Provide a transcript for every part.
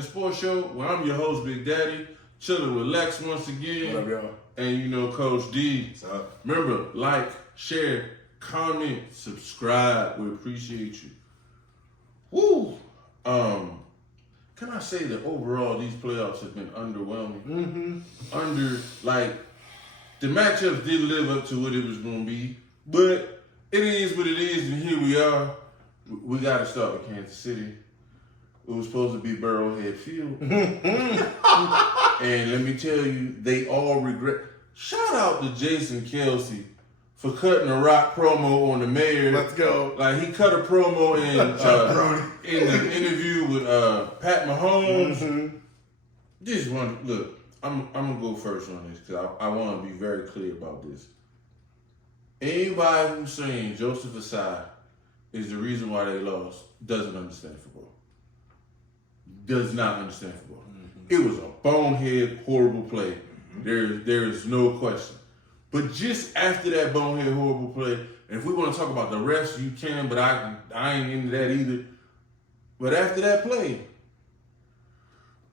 Independent Sports Show, where I'm your host, Big Daddy, chilling with Lex once again. What up, y'all? And Coach D. What's up? Remember, like, share, comment, subscribe. We appreciate you. Woo! Can I say that overall these playoffs have been underwhelming? The matchups did live up to what it was going to be, but it is what it is, and here we are. We got to start with Kansas City. It was supposed to be Burrowhead Field. And let me tell you, they all regret. Shout out to Jason Kelsey for cutting a rock promo on the mayor. Let's go. Like, he cut a promo in the interview with Pat Mahomes. Just one, look, I'm going to go first on this because I want to be very clear about this. Anybody who's saying Joseph Asai is the reason why they lost doesn't understand football. Does not understand football. It was a bonehead, horrible play. There is no question. But just after that bonehead, horrible play, and if we want to talk about the refs, you can, but I ain't into that either. But after that play,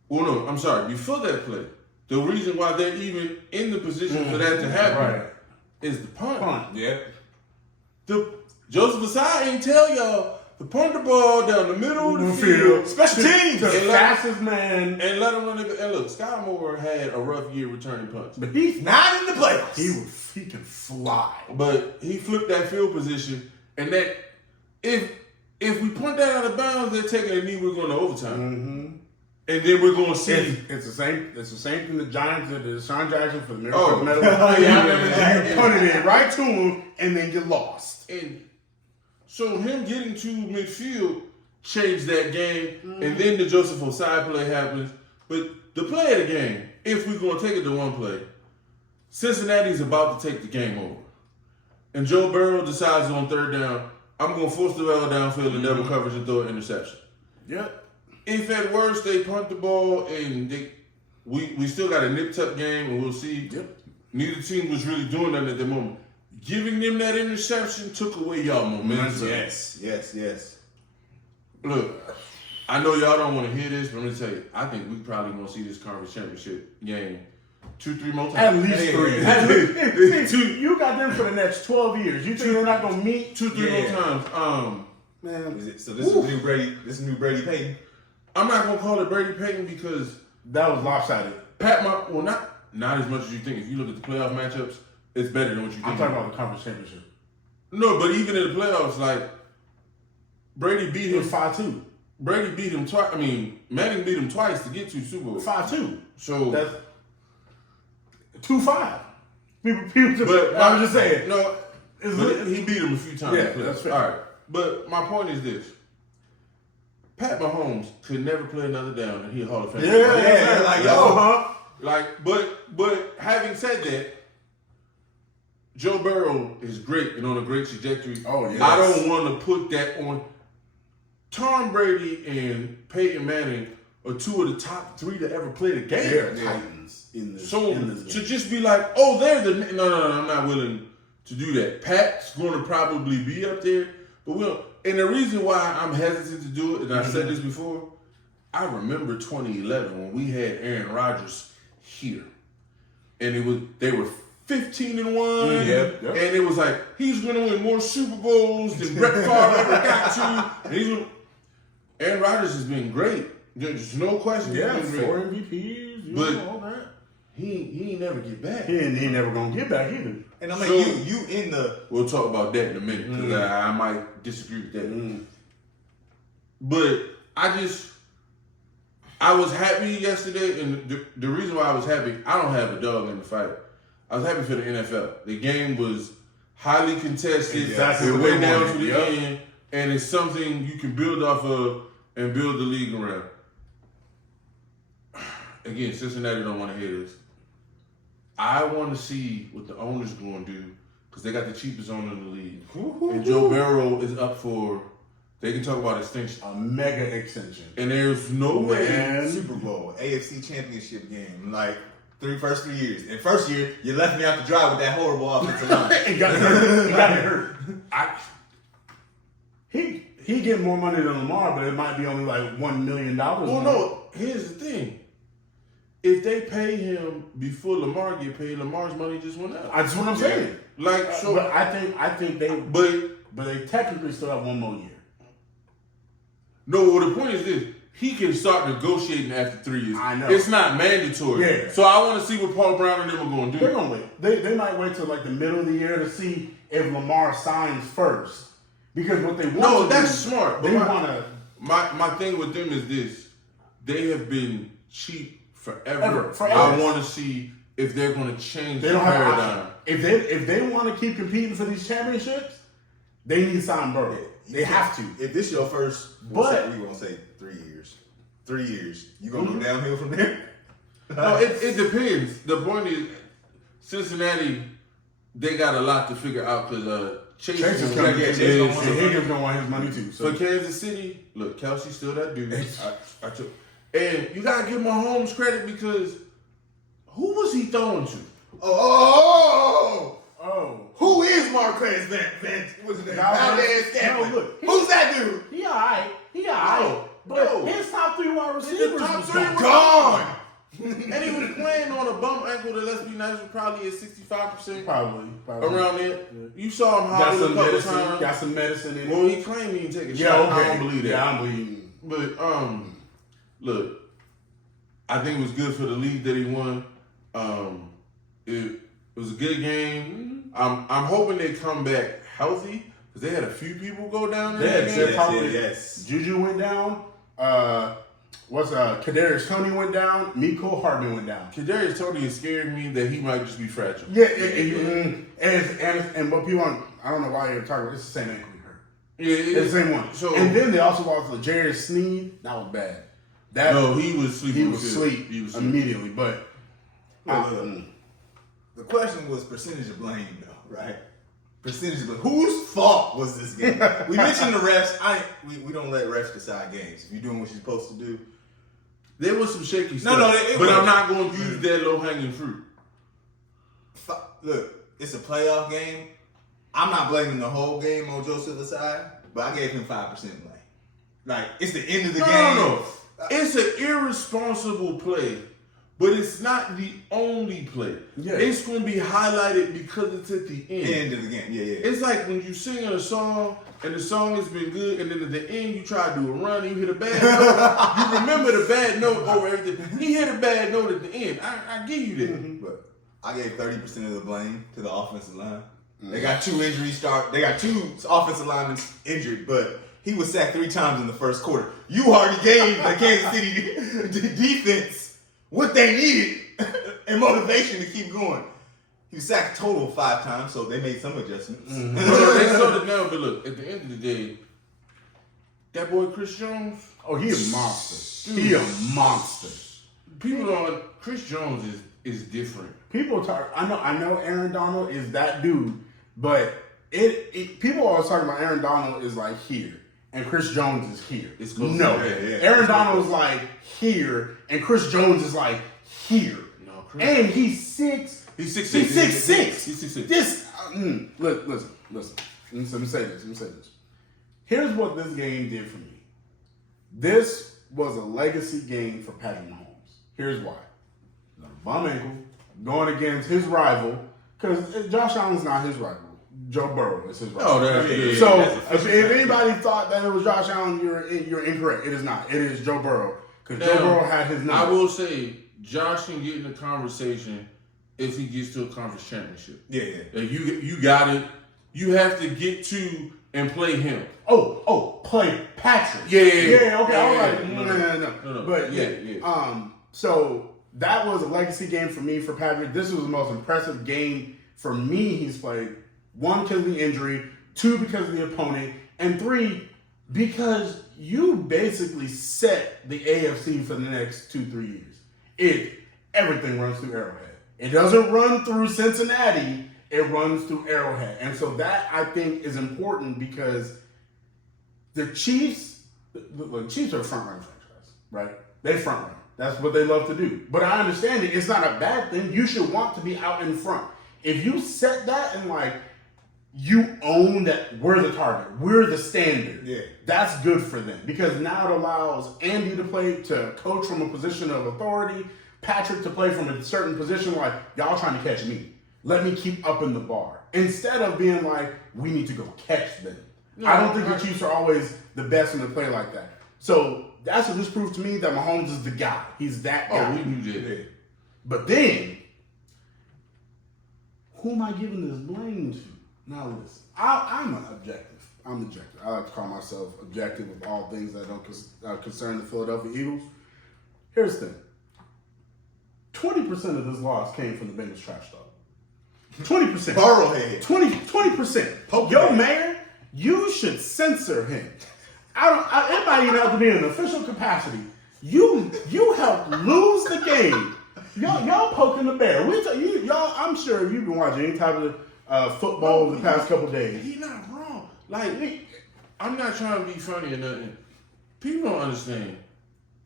before that play, the reason why they're even in the position for that to happen is the punt. Yeah. Joseph Asai ain't tell y'all to punt the ball down the middle of the field. Special teams. The fastest man. And let him run it. And look, Sky Moore had a rough year returning punts. But he's Not in the playoffs. he can fly. But he flipped that field position. And that if we punt that out of bounds, they're taking a knee, we're going to overtime. And then we're going to see. It's the same thing the Giants did to Deshaun Jackson for the Miracle Oh. Medal. Yeah. You punted it right to him, and then you lost. And so him getting to midfield changed that game. And then the Joseph Osai play happens. But the play of the game, if we're going to take it to one play, Cincinnati's about to take the game over. And Joe Burrow decides on third down, I'm going to force the ball downfield in double coverage and throw an interception. Yep. If at worst they punt the ball and we still got a nip-tuck game and we'll see. Yep. Neither team was really doing that at the moment. Giving them that interception took away y'all momentum. Yes. Look, I know y'all don't want to hear this, but I'm going to tell you, I think we probably going to see this conference championship game 2-3 more At times. least three. At least. You got them for the next 12 years. You think they're not going to meet? 2-3 more times. Man, So this is new Brady. This is new Brady Payton. I'm not going to call it Brady Payton because that was lopsided. not as much as you think. If you look at the playoff matchups, it's better than what you think. I'm talking about the conference championship. No, but even in the playoffs, like, Brady beat It him. was 5-2. Brady beat him twice. I mean, Manning beat him twice to get to Super Bowl. 5-2. So That's 2-5. People but I'm just saying. No, but he beat him a few times. Yeah, in the playoffs. that's fair. All right, but my point is this: Pat Mahomes could never play another down, and he a Hall of Fame. Yeah, like, yo. Like, but having said that, Joe Burrow is great and on a great trajectory. Oh, yes. I don't want to put that on. Tom Brady and Peyton Manning are two of the top three to ever play the game. They're Titans in this. So in this to game. just be like, oh, they're the no, I'm not willing to do that. Pat's going to probably be up there, but we'll. And the reason why I'm hesitant to do it, and I've said this before, I remember 2011 when we had Aaron Rodgers here, and they were 15-1, Yep. and it was like he's going to win more Super Bowls than Brett Favre ever got to. And Aaron Rodgers has been great. There's no question. Yeah, he's been 4 great. MVPs, But- all that. He ain't never get back. He ain't never gonna get back either. And I'm like, So- you in the. We'll talk about that in a minute because I might disagree with that. But I was happy yesterday, and the reason why I was happy, I don't have a dog in the fight. I was happy for the NFL. The game was highly contested. Exactly It what went they down wanted. to the Yep. end, and it's something you can build off of and build the league around. Again, Cincinnati don't want to hear this. I want to see what the owners going to do because they got the cheapest owner in the league. And Joe Burrow is up for, they can talk about extension. A mega extension. And there's no way. Man. Super Bowl, AFC Championship game, like first 3 years. And first year, you left me out to dry with that horrible offensive line. He got hurt. He got hurt. he get more money than Lamar, but it might be only like $1 million. Well, no. Here's the thing. If they pay him before Lamar get paid, Lamar's money just went up. That's what I'm saying. Like so, but I think they, but they technically still have 1 more year. no. Well, the point is this: he can start negotiating after 3 years. I know. It's not mandatory. Yeah. So I want to see what Paul Brown and them are going to do. They're gonna wait. They might wait till like the middle of the year to see if Lamar signs first, because what they want. No, to that's do, smart. But They want to. My thing with them is this: they have been cheap forever. Forever. I want to see if they're going to change They the don't have an paradigm. option. If they want to keep competing for these championships, they need to sign Burrow. They have to. If this your first, we gonna say 3 years. 3 years, you gonna go downhill from there? No, it depends. The point is, Cincinnati, they got a lot to figure out because Chase is is coming. Chase And gonna want his Higgins gonna want his money too. So. For Kansas City, look, Kelsey's still that dude. And you gotta give Mahomes credit because who was he throwing to? Oh, Who who is Marquez Vance? What's his name? No, Valdez Scantling. no, look. Who's that dude? He alright. But no. his top 3 wide receivers top was 3 gone. were Gone. And he was playing on a bum ankle that, let's be nice, was probably at 65%. Probably. Around there. You saw him Got hobble a some couple medicine. times. Got some medicine in it. Well, he claimed he didn't take a Yeah, shot. okay. I don't believe that. Yeah, I don't believe. But look, I think it was good for the league that he won. It was a good game. I'm hoping they come back healthy because they had a few people go down there. Yes. Juju went down. Kadarius Toney went down. Mecole Hardman went down. Kadarius Toney is scaring me that he might just be fragile. Yeah, and what people I don't know why you're talking about. It's the same ankle he hurt. Yeah, It's the same one. So, And then they also lost to Jarius Sneed. That was bad. no, he was sleeping. He was asleep immediately. But The question was percentage of blame, though, right? Percentage of blame. Whose fault was this game? We mentioned the refs. We don't let refs decide games. If you're doing what you're supposed to do. There was some shaky stuff. it but was. I'm not going to use that low hanging fruit. Look, it's a playoff game. I'm not blaming the whole game on Joseph Asai, but I gave him 5% blame. Like, it's the end of the game. No. It's an irresponsible play, but it's not the only play. Yeah. It's going to be highlighted because it's at the end. End of the game. Yeah. It's like when you sing a song and the song has been good, and then at the end you try to do a run and you hit a bad note. You remember the bad note over everything. He hit a bad note at the end. I give you that. But I gave 30% of the blame to the offensive line. They got 2 injuries They got 2 offensive linemen injured, but he was sacked 3 times in the first quarter. You already gave the Kansas City defense what they needed and motivation to keep going. He was sacked a total of 5 times, so they made some adjustments. No, they slowed it down, but look, at the end of the day, that boy Chris Jones. oh, he a monster. He a monster. People don't. Chris Jones is different. People talk. I know. Aaron Donald is that dude, but people always talking about Aaron Donald is like here, and Chris Jones is here. It's close. No, Yeah. Aaron Donald is like here, and Chris Jones is like here. No, Chris. And he's 6'6". He's 6'6". He's 6'6". He's 6'6". This listen. Let me say this. Here's what this game did for me. This was a legacy game for Patrick Mahomes. Here's why. The bum ankle going against his rival, because Josh Allen's not his rival. Joe Burrow is his rival. Oh, that's good. So That's if anybody thought that it was Josh Allen, you're incorrect. It is not. It is Joe Burrow, because Joe Now, Burrow had his number. I will say, Josh can get in the conversation if he gets to a conference championship. Yeah. Like you got it. You have to get to and play him. Play Patrick. Yeah. Okay. I was Yeah. like, no. But yeah. So that was a legacy game for me, for Patrick. This was the most impressive game for me he's played. 1, because of the injury. 2, because of the opponent. And 3, because you basically set the AFC for the next 2-3 years. Everything runs through Arrowhead. It doesn't run through Cincinnati. It runs through Arrowhead. And so that, I think, is important because the Chiefs are a front-running franchise, right? They front-run. That's what they love to do. But I understand it. It's not a bad thing. You should want to be out in front. If you set that and you own that we're the target, we're the standard. Yeah. That's good for them because now it allows Andy to coach from a position of authority, Patrick to play from a certain position like, y'all trying to catch me. Let me keep upping the bar. Instead of being like, we need to go catch them. No, I don't think the Chiefs are always the best in the play like that. So that's what this proved to me that Mahomes is the guy. He's that guy. Oh, we knew that. Yeah. But then, who am I giving this blame to? Now listen, I'm an objective. I'm objective. I like to call myself objective of all things that don't concern the Philadelphia Eagles. Here's the thing. 20% of this loss came from the Bengals trash talk. 20%. Burrowhead. 20%. Yo, mayor, you should censor him. It might even have to be in an official capacity. You helped lose the game. Y'all poking the bear. Y'all, I'm sure you've been watching any type of football over the past couple days. He's not wrong. Like, I'm not trying to be funny or nothing. People don't understand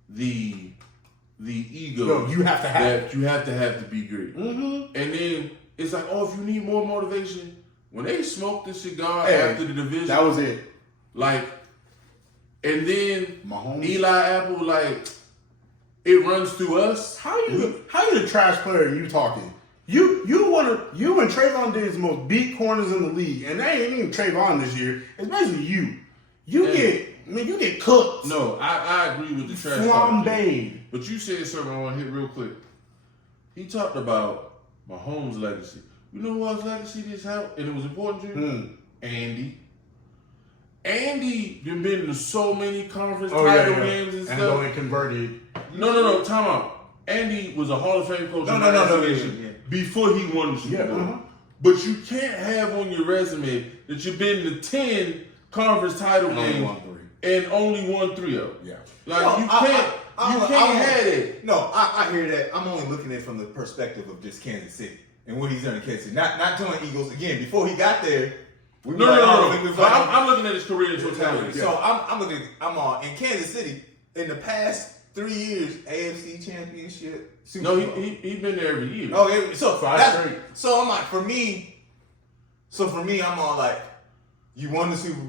the ego No, you have to have that you have to be great. Mm-hmm. And then it's like, oh, if you need more motivation, when they smoked the cigar Hey, after the division, that was it. like, and then Mahomes. Eli Apple, like, it runs through us. How you the trash player and you talking? You and Trayvon Diggs most beat corners in the league, and they ain't even Trayvon this year. It's basically you. You get cooked. No, I agree with the trash talk. Flambéed. But you said something I want to hit real quick. He talked about Mahomes' legacy. You know who else's legacy this helped? And it was important to you? Andy. Andy been to so many conference title games and stuff. only converted. No, time out. Andy was a Hall of Fame coach before he won the Super Bowl. Uh-huh. But you can't have on your resume that you've been to 10 conference title Only games won 3. and only won 3 of them. Yeah. Like, No, you can't have it. No, I hear that. I'm only looking at it from the perspective of just Kansas City and what he's done in Kansas City. Not doing Eagles again. Before he got there, we were No. But I'm looking at his career in totality. So I'm on in Kansas City in the past 3 years, AFC Championship, Super No, Bowl. he been there every year. Oh, yeah, so Straight. So I'm like, for me, I'm all like, you won the Super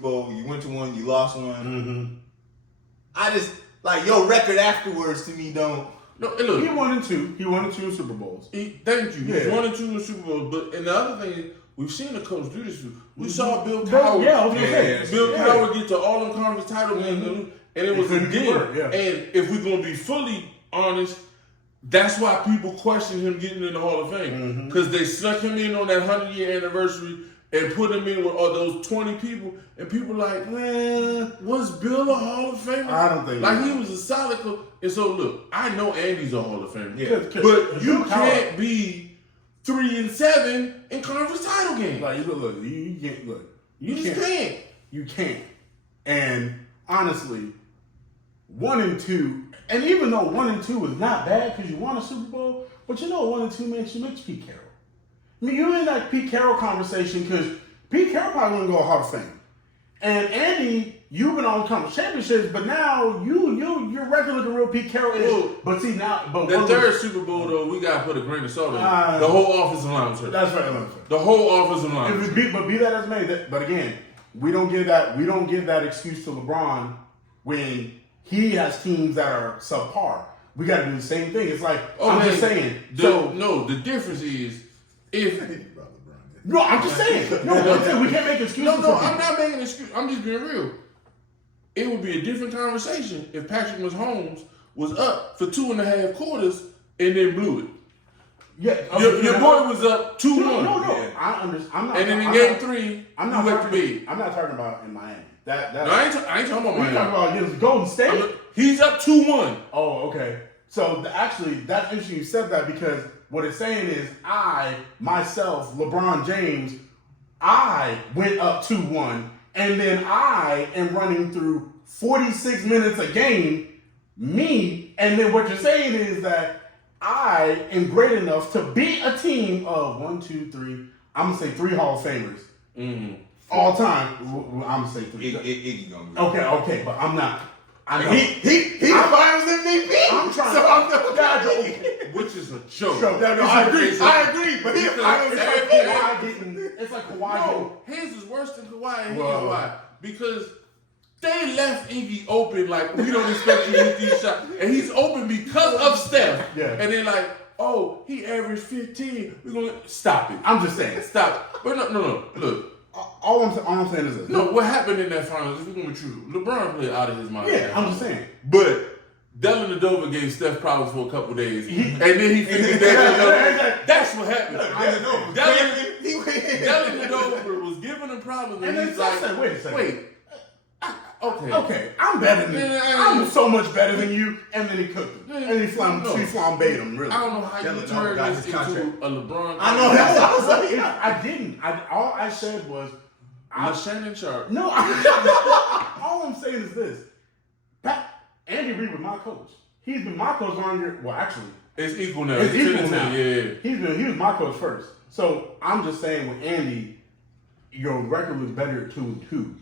Bowl, you went to one, you lost one. Mm-hmm. I just like your record afterwards to me don't. No, and look, He won in 2. He won in 2 Super Bowls. thank you. He's Yeah. 1 and 2 in Super Bowls. But and the other thing is, we've seen the coach do this. We saw Bill Bill- Cowher. yeah, I was gonna say. Bill Yeah. Cowher get to all them conference title games, and it was a couldn't dig. convert, yeah. And if we're gonna be fully honest, that's why people question him getting in the Hall of Fame because they snuck him in on that 100-year anniversary and put him in with all those 20 people, and people like, man, was Bill a Hall of Famer? I don't think like so. he was a solid coach. And so look, I know Andy's a Hall of Famer, Yeah. but you Bill Cowher- can't be 3 and 7 in conference title games. Like, you can't look. You just can't. You can't. And honestly, 1 and 2, and even though 1 and 2 is not bad because you won a Super Bowl, but you know what 1 and 2 makes Pete Carroll. I mean, you're in that Pete Carroll conversation because Pete Carroll probably wouldn't go Hall of Fame. And Andy, you've been on conference championships, but now you're regular to real Pete Carroll is. Well, But see now, but The what third was- Super Bowl though, we gotta put a grain of salt in. Uh, The whole offensive line was hurt. that's right. That's right. The whole offensive line. Was hurt. Be that as it may, but again, we don't give that excuse to LeBron when he has teams that are subpar. We got to do the same thing. It's like I'm just saying. The difference is if No, I'm just saying. No, I'm saying we can't make excuses. no, for I'm people. not making an excuse. I'm just being real. It would be a different conversation if Patrick Mahomes was up for 2.5 quarters and then blew it. Yeah, Your boy was up 2-1. No. Yeah. I'm not. And then in I'm game not- 3, I'm you not went to talking. bed. I'm not talking about in Miami. That No, I ain't talking about we talking Miami. about against Golden State. He's up 2-1. Oh, okay. So actually, that's interesting you said that because what it's saying is I, myself, LeBron James, I went up 2-1, and then I am running through 46 minutes a game, me, and then what you're saying is that I am great enough to beat a team of 1, 2, 3, I'm going to say 3 Hall of Famers. Mm-hmm. All time, I'm going to say 3. Iggy gonna be. Okay, but I'm not. I know. He the Finals MVP. I'm trying so to. I'm the which is a joke. No, I agree. But he the Finals It's like MVP. Kawhi getting. It's like Kawhi getting. No, his is worse than Kawhi and Well- Kawhi because they left Iggy open like we don't expect you to hit these shots, and he's open because of Steph. Yeah. And then like, oh, he averaged 15. We're gonna stop it. I'm just saying. Stop it. But no. Look, All I'm saying is this. no. What happened in that finals? If we're gonna be true, LeBron played out of his mind. Yeah, I'm just saying. But Dylan Adova gave Steph problems for a couple days, and then he figured that that's what happened. Dylan Adova was giving him problems, and And he's then like, Steph said, "Wait a second. okay, I'm better than you. I'm so much better than you." And then he cooked him. And he No. flambéed him, really. I don't know how you Dylan Adova turn got this his into contract. a LeBron. I know that's what I was like. I didn't. All I said was, Shannon Sharp. no. All I'm saying is this: Andy Reid was my coach. He's been my coach longer. Well, actually, It's equal now. it's 10 to equal 10, now. Yeah. He was my coach first. So I'm just saying, with Andy, your record was better at 2-2.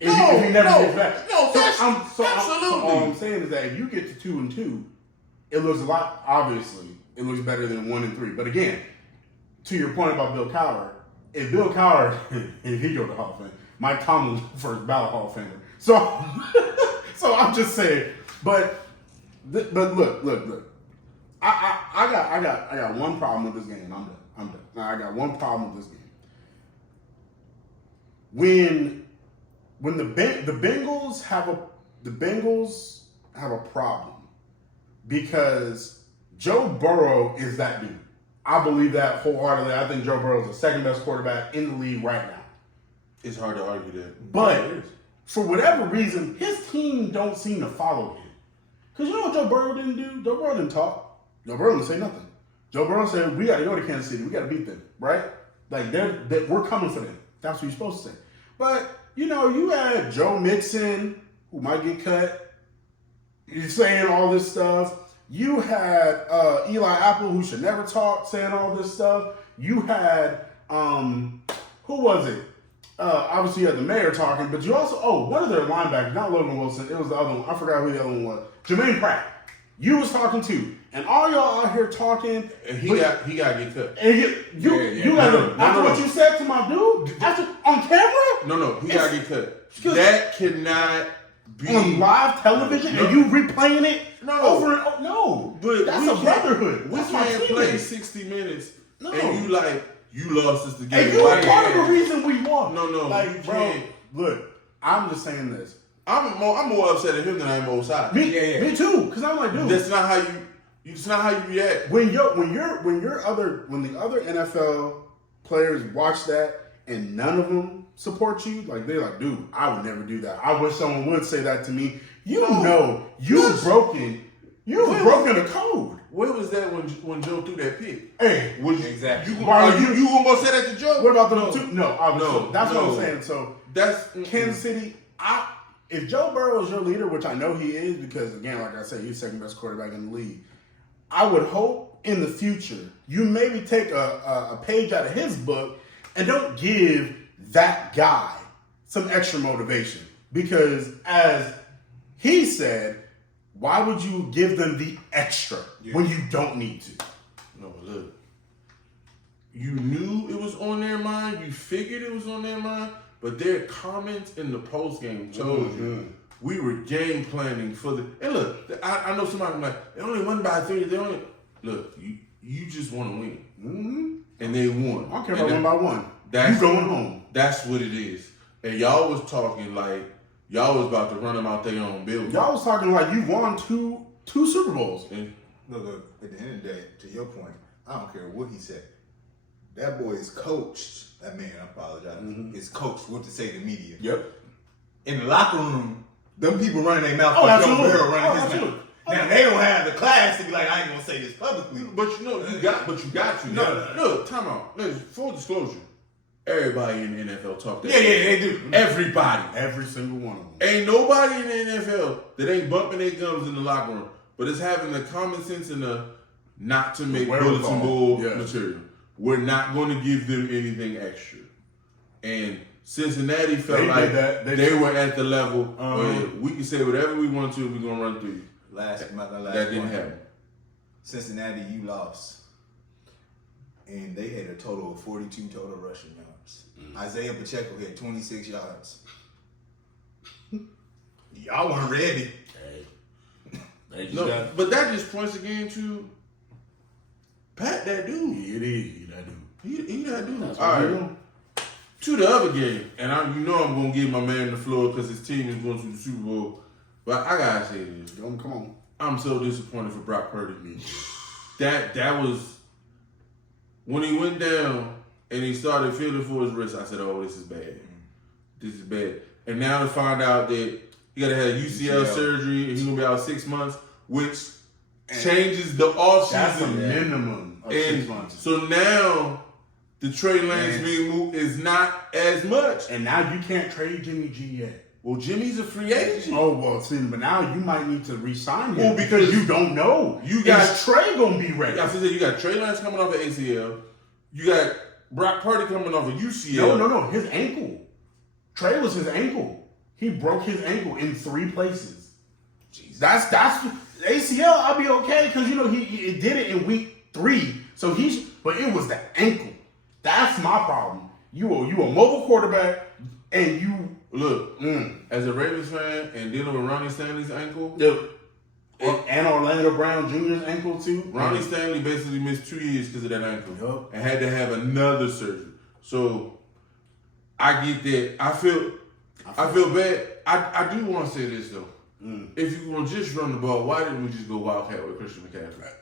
If he never gets back. No, that's So absolutely. all I'm saying is that if you get to 2-2, it looks a lot. Obviously, it looks better than 1-3. But again, to your point about Bill Cowher, if Bill Cowher, if he go to Hall of Fame, Mike Tomlin's first ballot Hall of Famer. So, so I'm just saying. But look. I got one problem with this game. I'm done. Now, I got one problem with this game. When the Bengals have a problem because Joe Burrow is that dude. I believe that wholeheartedly. I think Joe Burrow is the second best quarterback in the league right now. It's hard to argue that. But for whatever reason, his team don't seem to follow him. Because you know what Joe Burrow didn't do? Joe Burrow didn't talk. Joe Burrow didn't say nothing. Joe Burrow said, we got to go to Kansas City. We got to beat them, right? Like, we're coming for them. That's what you're supposed to say. But, you know, you had Joe Mixon, who might get cut. You're saying all this stuff. You had Eli Apple, who should never talk, saying all this stuff. You had, who was it? Obviously, you had the mayor talking, but you also, one of their linebackers, not Logan Wilson, it was the other one. I forgot who the other one was. Jermaine Pratt. You was talking too. And all y'all out here talking. And he got to get cut. And you got after what you said to my dude, after on camera? No, he got to get cut. That cannot be On live television and you replaying it over and over. No. But that's a brotherhood. We That's my can't play teammate. 60 minutes No. and you lost us the game. And you were part of the reason we won. No, like, you bro, can't. look, I'm just saying this. I'm more upset at him than I am Osai. Me too, because I'm like, dude, That's not how it's not how you react. when the other NFL players watch that and none of them support you, like they're like, dude, I would never do that. I wish someone would say that to me. You've broken the code. Where was that when Joe threw that pick? Hey, Exactly. You gonna go say that to Joe? what about the two? No, obviously. No, That's what I'm no. saying. So That's Kansas City, if Joe Burrow is your leader, which I know he is, because again, like I said, he's second best quarterback in the league. I would hope in the future you maybe take a page out of his book and don't give that guy some extra motivation. Because as he said, why would you give them the extra when you don't need to? No, look. You knew it was on their mind. You figured it was on their mind. But their comments in the postgame told you we were game planning for the. And look, I know somebody like, they only won by 3. Look, you just want to win. Mm-hmm. And they won. I don't care about one by one. You going home. That's what it is. And y'all was talking like y'all was about to run them out their own building. Y'all was talking like you won two Super Bowls. And Look, at the end of the day, to your point, I don't care what he said. That boy is coached. That man, I apologize. Is coached what to say to the media. Yep. In the locker room, them people running their mouth Oh, like Joe absolutely. Burrow running his Absolutely. mouth. Now they don't have the class to be like, I ain't gonna say this publicly. But you know, you got to. No. Look, time out. Listen, full disclosure. Everybody in the NFL talk that. Yeah, they do. Everybody. Every single one of them. Ain't nobody in the NFL that ain't bumping their gums in the locker room, but it's having the common sense and the not to make bulletin board material. We're not going to give them anything extra. And Cincinnati felt They like did that. they were at the level where Uh-huh. we can say whatever we want to. We're gonna run through you. last That didn't point. happen. Cincinnati, you lost. And they had a total of 42 total rushing yards. Isaiah Pacheco had 26 yards. Y'all weren't ready. Hey, they just No, got. but that just points again to Pat, that dude. It is. That dude. He that dude. That's All what we right. doing. To the other game, and I'm gonna give my man the floor because his team is going to the Super Bowl. But I gotta say this: Come on. I'm so disappointed for Brock Purdy. That was when he went down and he started feeling for his wrist. I said, "Oh, this is bad. This is bad." And now to find out that he got to have UCL surgery and he's gonna be out 6 months, which changes the offseason. That's a minimum of 6 months. So now the Trey Lance being moved is not as much. And now you can't trade Jimmy G yet. Well, Jimmy's a free agent. Oh well, see, but now you might need to re-sign him. Well, because you don't know. you got- Is Trey gonna be ready? I said you got Trey Lance coming off of ACL. You got Brock Purdy coming off of UCL. No. His ankle. Trey was his ankle. He broke his ankle in 3 places. Jesus. That's ACL. I'll be okay because he did it in week 3. So but it was the ankle. That's my problem. You a mobile quarterback and you Look, as a Ravens fan and dealing with Ronnie Stanley's ankle, and Orlando Brown Jr.'s ankle too. Ronnie Stanley basically missed 2 years because of that ankle Yup. and had to have another surgery. So I get that. I feel bad. I do want to say this though. If you want to just run the ball, why didn't we just go Wildcat with Christian McCaffrey?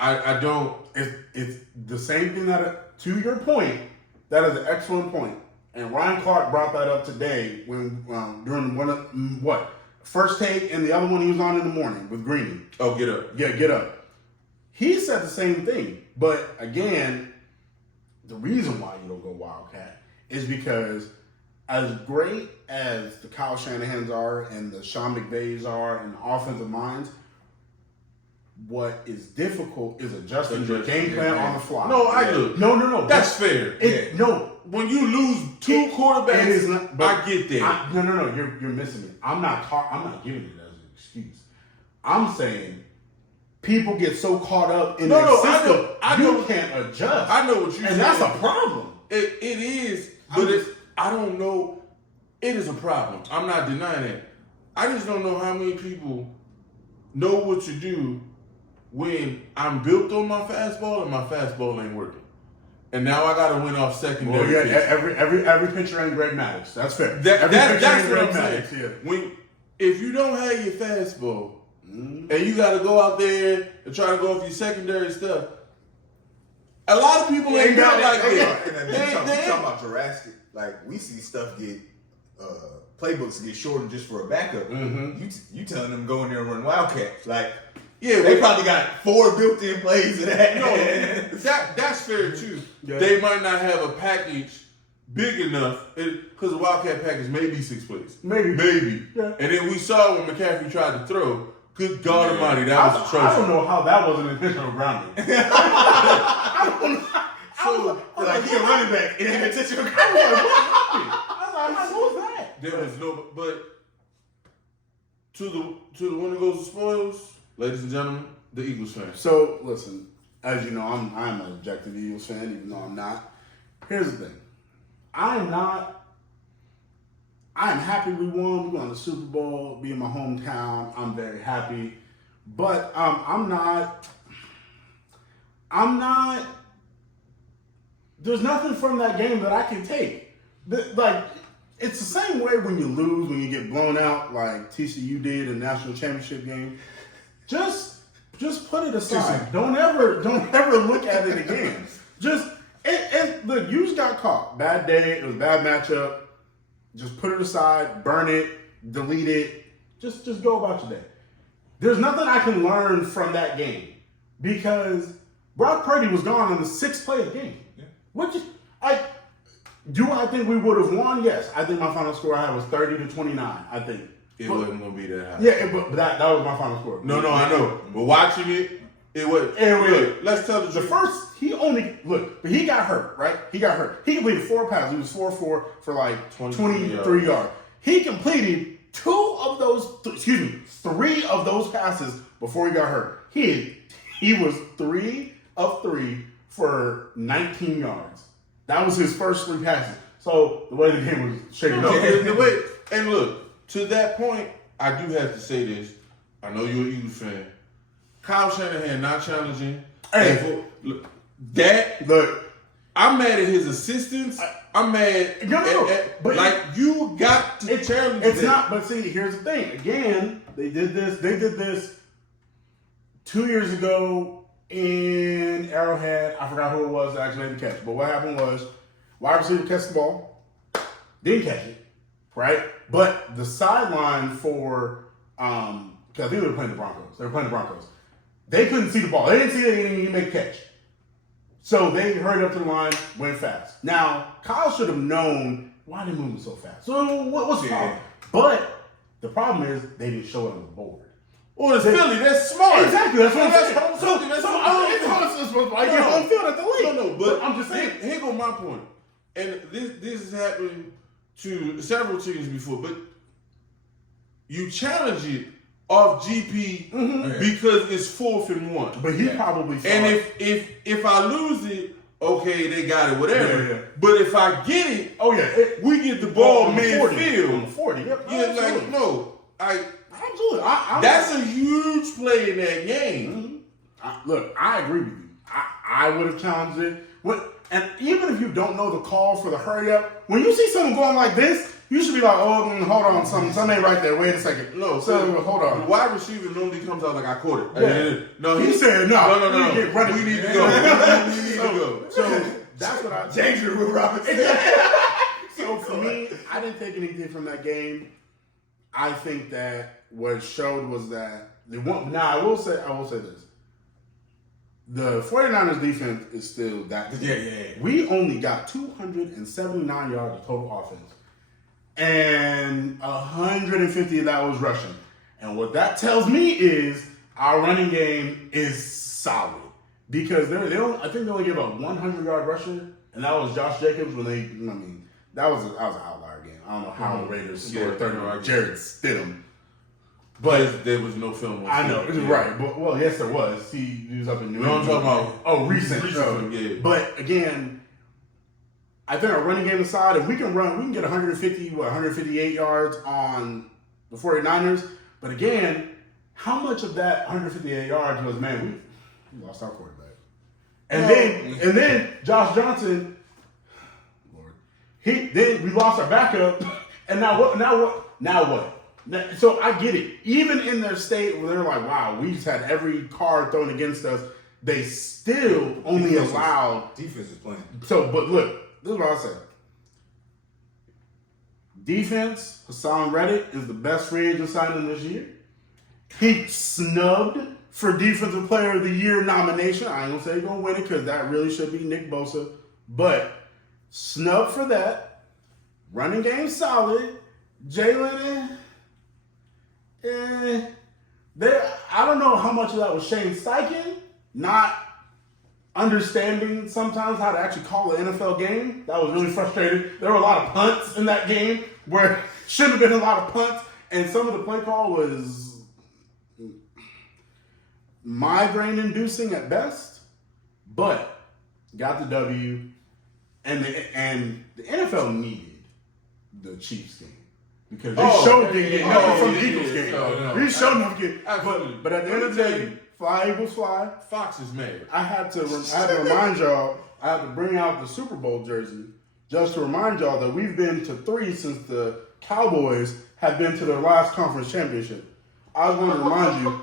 I don't. It's the same thing that, to your point, that is an excellent point. And Ryan Clark brought that up today when during one of First Take and the other one he was on in the morning with Greeny. Oh, get up. Yeah, get up. He said the same thing, but again, the reason why you don't go Wildcat is because as great as the Kyle Shanahans are and the Sean McVays are and the offensive minds, what is difficult is adjusting your game plan on the fly. No, I do. No. That's fair. No. When you lose 2 quarterbacks, It is not, I get that. No. You're missing it. I'm not giving it as an excuse. I'm saying people get so caught up in their system, I you know. can't adjust. I know what you're saying. And that's a problem. It is, but I don't know. It is a problem. I'm not denying it. I just don't know how many people know what to do when I'm built on my fastball and my fastball ain't working. And now I got to win off secondary. Well, yeah, pitch. every pitcher ain't Greg Maddux. That's fair. That's ain't what I'm Greg saying. Maddux, yeah. If you don't have your fastball and you got to go out there and try to go off your secondary stuff, a lot of people ain't built like that. And then you talking about Jurassic, like we see stuff get playbooks get shortened just for a backup. You telling them go in there and run Wildcat. Like they probably got 4 built-in plays of that. No, that's fair too. Yeah. They might not have a package big enough because the Wildcat package may be 6 plays. Maybe. Yeah. And then we saw when McCaffrey tried to throw. Good God Almighty, that was atrocious. I don't know how that wasn't intentional grounding. So, Like he a running back in an intentional. What was that? there was no, but to the winner goes the spoils, ladies and gentlemen, the Eagles fans. So listen, as you know, I'm an objective Eagles fan, even though I'm not. Here's the thing, I'm happy we won. We won the Super Bowl, be in my hometown. I'm very happy, but I'm not. There's nothing from that game that I can take. Like, it's the same way when you lose, when you get blown out, like TCU did in the national championship game. Just put it aside. Don't ever look at it again. Look, you just got caught. Bad day. It was a bad matchup. Just put it aside. Burn it. Delete it. Just go about your day. There's nothing I can learn from that game because Brock Purdy was gone on the 6th play of the game. Yeah. Do I think we would have won? Yes. I think my final score I had was 30-29. I think It wasn't going to be that high. Yeah, but that was my final score. No, I know. But watching it, It was. Look, let's tell the first, but he got hurt, right? He got hurt. He completed 4 passes. He was 4-4 for like 23 yards. He completed 3 of those passes before he got hurt. He was 3 of 3 for 19 yards. That was his first 3 passes. So the way the game was shaking up. And look, to that point, I do have to say this. I know you're an Eagles fan. Kyle Shanahan not challenging. Hey, look, I'm mad at his assistants. I'm mad but like you got to challenge. It's not. But see, here's the thing. Again, they did this 2 years ago in Arrowhead. I forgot who it was that actually made the catch. But what happened was, wide receiver catch the ball, didn't catch it, right? But the sideline for because I think they were playing the Broncos. They couldn't see the ball. They didn't see that he didn't make a catch. So they hurried up to the line, went fast. Now, Kyle should have known why they moving so fast. So what's the problem? But the problem is they didn't show it on the board. Well, it's Philly. That's smart. Exactly. That's what I'm saying. Home field. That's home field at the league. No, but I'm just saying. Here go my point. And this has happened to several teams before, but you challenge it off GP because it's 4th and 1. But he probably thought, and if I lose it, okay, they got it, whatever. Yeah. But if I get it, we get the ball midfield. On the 40. Yep. Yeah, like no, absolutely. That's a huge play in that game. Look, I agree with you. I would have challenged it. And even if you don't know the call for the hurry up, when you see someone going like this, you should be like, hold on, something ain't right there. Wait a second. No, hold on. The wide receiver normally comes out like I caught it. Yeah. No, he said no. No. We need to go. So that's what I. Danger with Robinson. So for me, I didn't take anything from that game. I think that what it showed was that Now I will say this. The 49ers defense is still that good. Yeah. We only got 279 yards of total offense. And 150 of that was rushing. And what that tells me is our running game is solid. Because I think they only gave up 100-yard rusher, and that was Josh Jacobs that was an outlier game. I don't know how the Raiders scored 30. Jared Stidham. But there was no film. I know, right. But yes, there was. He was up in New England. I'm talking about recent. Yeah. But again, I think our running game aside, if we can get 158 yards on the 49ers. But again, how much of that 158 yards was, man, we lost our quarterback. And then Josh Johnson, Lord, then we lost our backup. And now what? So I get it. Even in their state where they're like, wow, we just had every card thrown against us, they still only allowed. Defense is playing. But look, this is what I say. Defense, Hassan Reddick is the best free agent signing this year. He snubbed for Defensive Player of the Year nomination. I ain't gonna say he's gonna win it because that really should be Nick Bosa. But snubbed for that. Running game solid. Jalen, I don't know how much of that was Shane Steichen not understanding sometimes how to actually call an NFL game. That was really frustrating. There were a lot of punts in that game where shouldn't have been a lot of punts, and some of the play call was migraine-inducing at best, but got the W, and the NFL needed the Chiefs game. Because they showed they get nothing from the Eagles game. They showed nothing. But at the end of the day, fly Eagles fly. Fox is mad. I had to remind y'all. I had to bring out the Super Bowl jersey just to remind y'all that we've been to 3 since the Cowboys have been to their last conference championship. I was going to remind you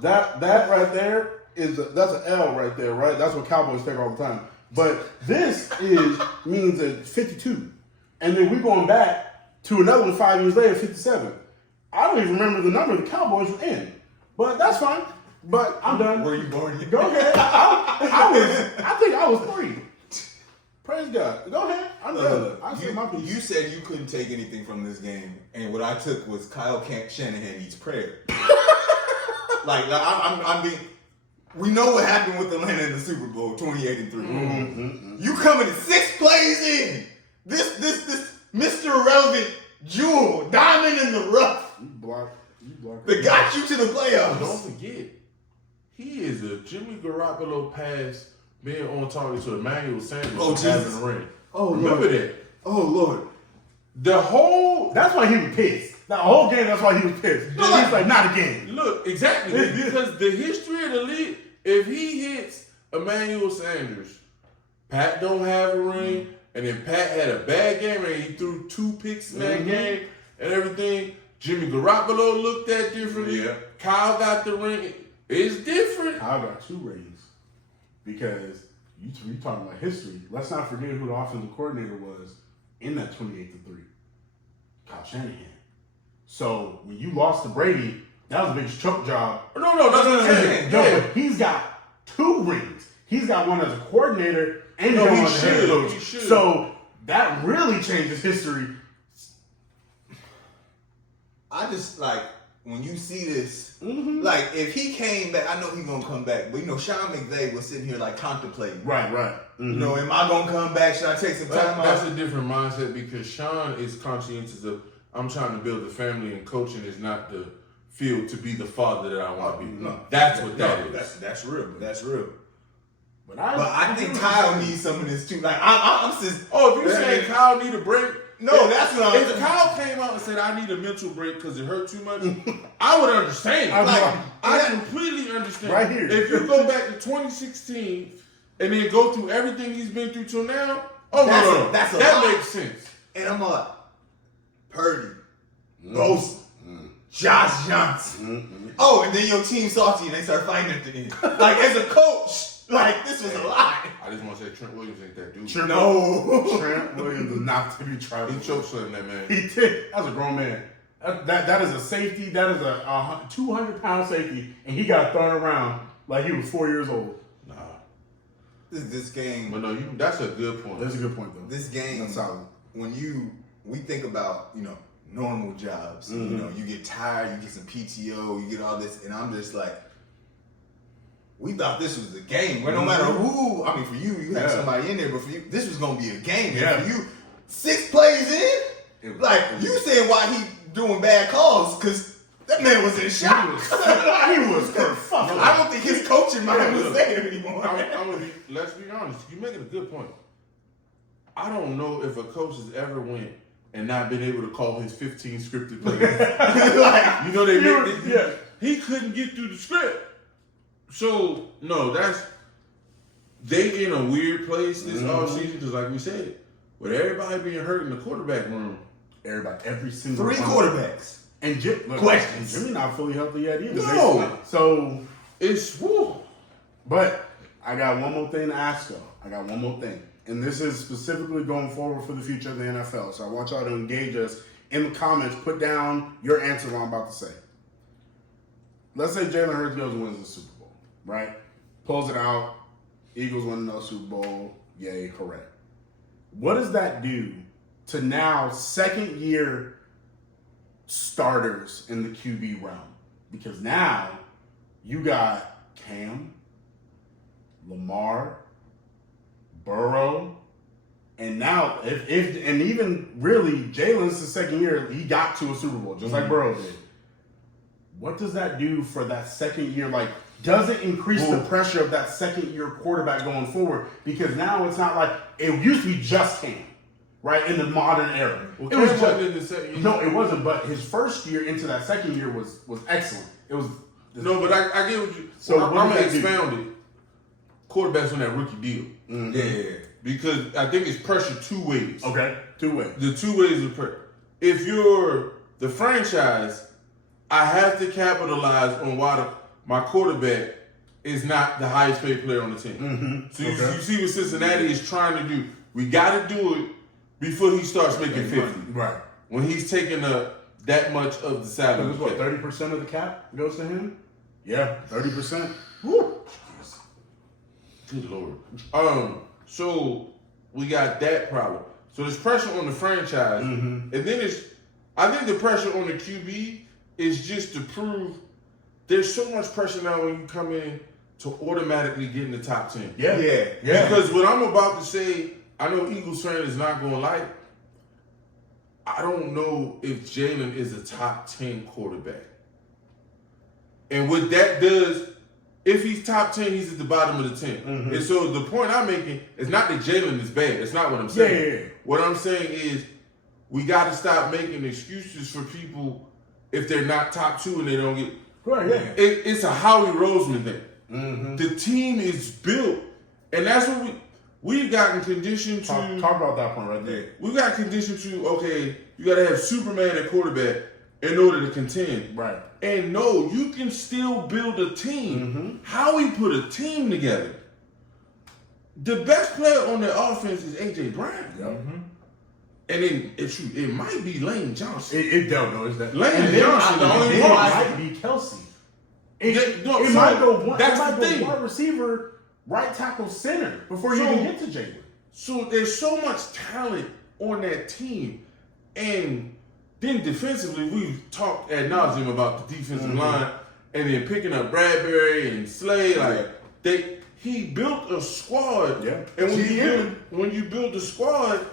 that right there that's an L right there, right? That's what Cowboys take all the time. But this means a 52, and then we're going back to another one 5 years later, 57. I don't even remember the number the Cowboys were in. But that's fine. But I'm done. Were you born? Go ahead. I think I was 3. Praise God. Go ahead. I'm done. I said my piece. You said you couldn't take anything from this game, and what I took was Kyle Shanahan needs prayer. I'm being. we know what happened with Atlanta in the Super Bowl, 28-3. Mm-hmm. You coming 6 plays in. This Mr. Irrelevant jewel, diamond in the rough, You block. that got you to the playoffs. Don't forget, he is a Jimmy Garoppolo pass being on target to Emmanuel Sanders Oh, having Jesus. a ring. Oh, Remember Lord. that. Oh, Lord. The whole That's why he was pissed. That whole game, that's why he was pissed. No, He's like, not again. look, exactly. Because the history of the league, if he hits Emmanuel Sanders, Pat don't have a ring, and then Pat had a bad game and he threw 2 picks in that game and everything. Jimmy Garoppolo looked at differently. Yeah. Kyle got the ring. It's different. I got 2 rings because you talking about history. Let's not forget who the offensive coordinator was in that 28-3. Kyle Shanahan. So when you lost to Brady, that was the biggest choke job. No, that's what I'm saying. No, Yeah. but he's got 2 rings. He's got one as a coordinator and No, one he as a head should. coach. He should. So that really changes history. I just, like, when you see this, Mm-hmm. like, if he came back, I know he's going to come back, but, Sean McVay was sitting here, like, contemplating. Right. Mm-hmm. Am I going to come back? Should I take some time That's off? a different mindset because Sean is conscientious of, I'm trying to build a family, and coaching is not the field to be the father that I want to be. No. That's what that is. That's real. That's real. But I think Kyle needs some of this, too. Like, I'm just... Oh, if you say Kyle need a break, No, that's what I'm... if Kyle came out and said I need a mental break because it hurt too much, I would understand. I completely understand. Right here. If you go back to 2016 and then go through everything he's been through till now, that lot. makes sense. And I'm like, Purdy, Bosa, Josh Johnson. Oh, and then your team salty and they start fighting at the end. Like, as a coach, like, this was a lot. I just want to say Trent Williams ain't that dude. Trent Williams is not to be tried. He chokeslammed that man. He did. That's a grown man. That is a safety. That is a 200-pound safety, and he got thrown around like he was 4 years old. Nah. This game, But no, that's a good point. That's a good point, though. this game, That's solid. when we think about, normal jobs, you get tired, you get some PTO, you get all this, and I'm just like, we thought this was a game. Where no matter who, I mean, for you had somebody in there, but for you, this was gonna be a game. Yeah. And for you, 6 plays in, like you saying why he doing bad calls, because that man was in shock. He was kerfuffled. I don't think his coaching mind was there anymore. Let's be honest. You're making a good point. I don't know if a coach has ever went and not been able to call his 15 scripted plays. Like, He couldn't get through the script. So, no, they in a weird place this offseason because, like we said, with everybody being hurt in the quarterback room. Every single 3 one. quarterbacks. And Questions. Jimmy not fully healthy yet either. No. So, It's, woo. but I got one more thing to ask y'all. And this is specifically going forward for the future of the NFL. So I want y'all to engage us in the comments. Put down your answer what I'm about to say. Let's say Jalen Hurts goes and wins the Super Bowl, right? Pulls it out. Eagles win another Super Bowl. Yay, hooray. What does that do to now second-year starters in the QB realm? Because now you got Cam, Lamar, Burrow, and now and even really Jalen's the second year he got to a Super Bowl just like Burrow did. What does that do for that second year? Like, does it increase the pressure of that second year quarterback going forward? Because now it's not like it used to be just Cam, right? In the modern era, Well, it was Cam just, wasn't in the second year. no, it wasn't. But his first year into that second year was excellent. It was No, but I get what you. So I'm what going to does that do? expound it. Quarterbacks on that rookie deal. Yeah. Because I think it's pressure 2 ways. okay. 2 ways. The 2 ways of pressure. If you're the franchise, I have to capitalize on why my quarterback is not the highest paid player on the team. So you see what Cincinnati is trying to do. We got to do it before he starts making 50. Right. When he's taking that much of the salary. Because what, cap. 30% of the cap goes to him? Yeah, 30%. Woo. Good Lord. So we got that problem. So there's pressure on the franchise, and then I think the pressure on the QB is just to prove there's so much pressure now when you come in to automatically get in the top 10. Yeah. Yeah. Because what I'm about to say, I know Eagles fan is not going to like. I don't know if Jalen is a top 10 quarterback. And what that does, if he's top 10, he's at the bottom of the 10. Mm-hmm. And so the point I'm making is not that Jalen is bad. That's not what I'm saying. Yeah. What I'm saying is we got to stop making excuses for people if they're not top 2 and they don't get. Right, yeah. It's a Howie Roseman thing. Mm-hmm. The team is built, and that's what we've gotten conditioned to. Talk about that point right there. We got conditioned to, okay, you got to have Superman at quarterback in order to contend. Right. And no, you can still build a team. Mm-hmm. How we put a team together. The best player on the offense is A.J. Brown. Yep. And then it might be Lane Johnson. It don't know. It's that. Lane and then Johnson, the only it one. might be Kelsey. It so might go one. that's it might the go thing. wide receiver, right tackle, center before you So- even get to Jalen. So there's so much talent on that team. And then defensively, we've talked ad nauseum about the defensive line, and then picking up Bradbury and Slay. He built a squad. Yeah. And GM. when you build a squad,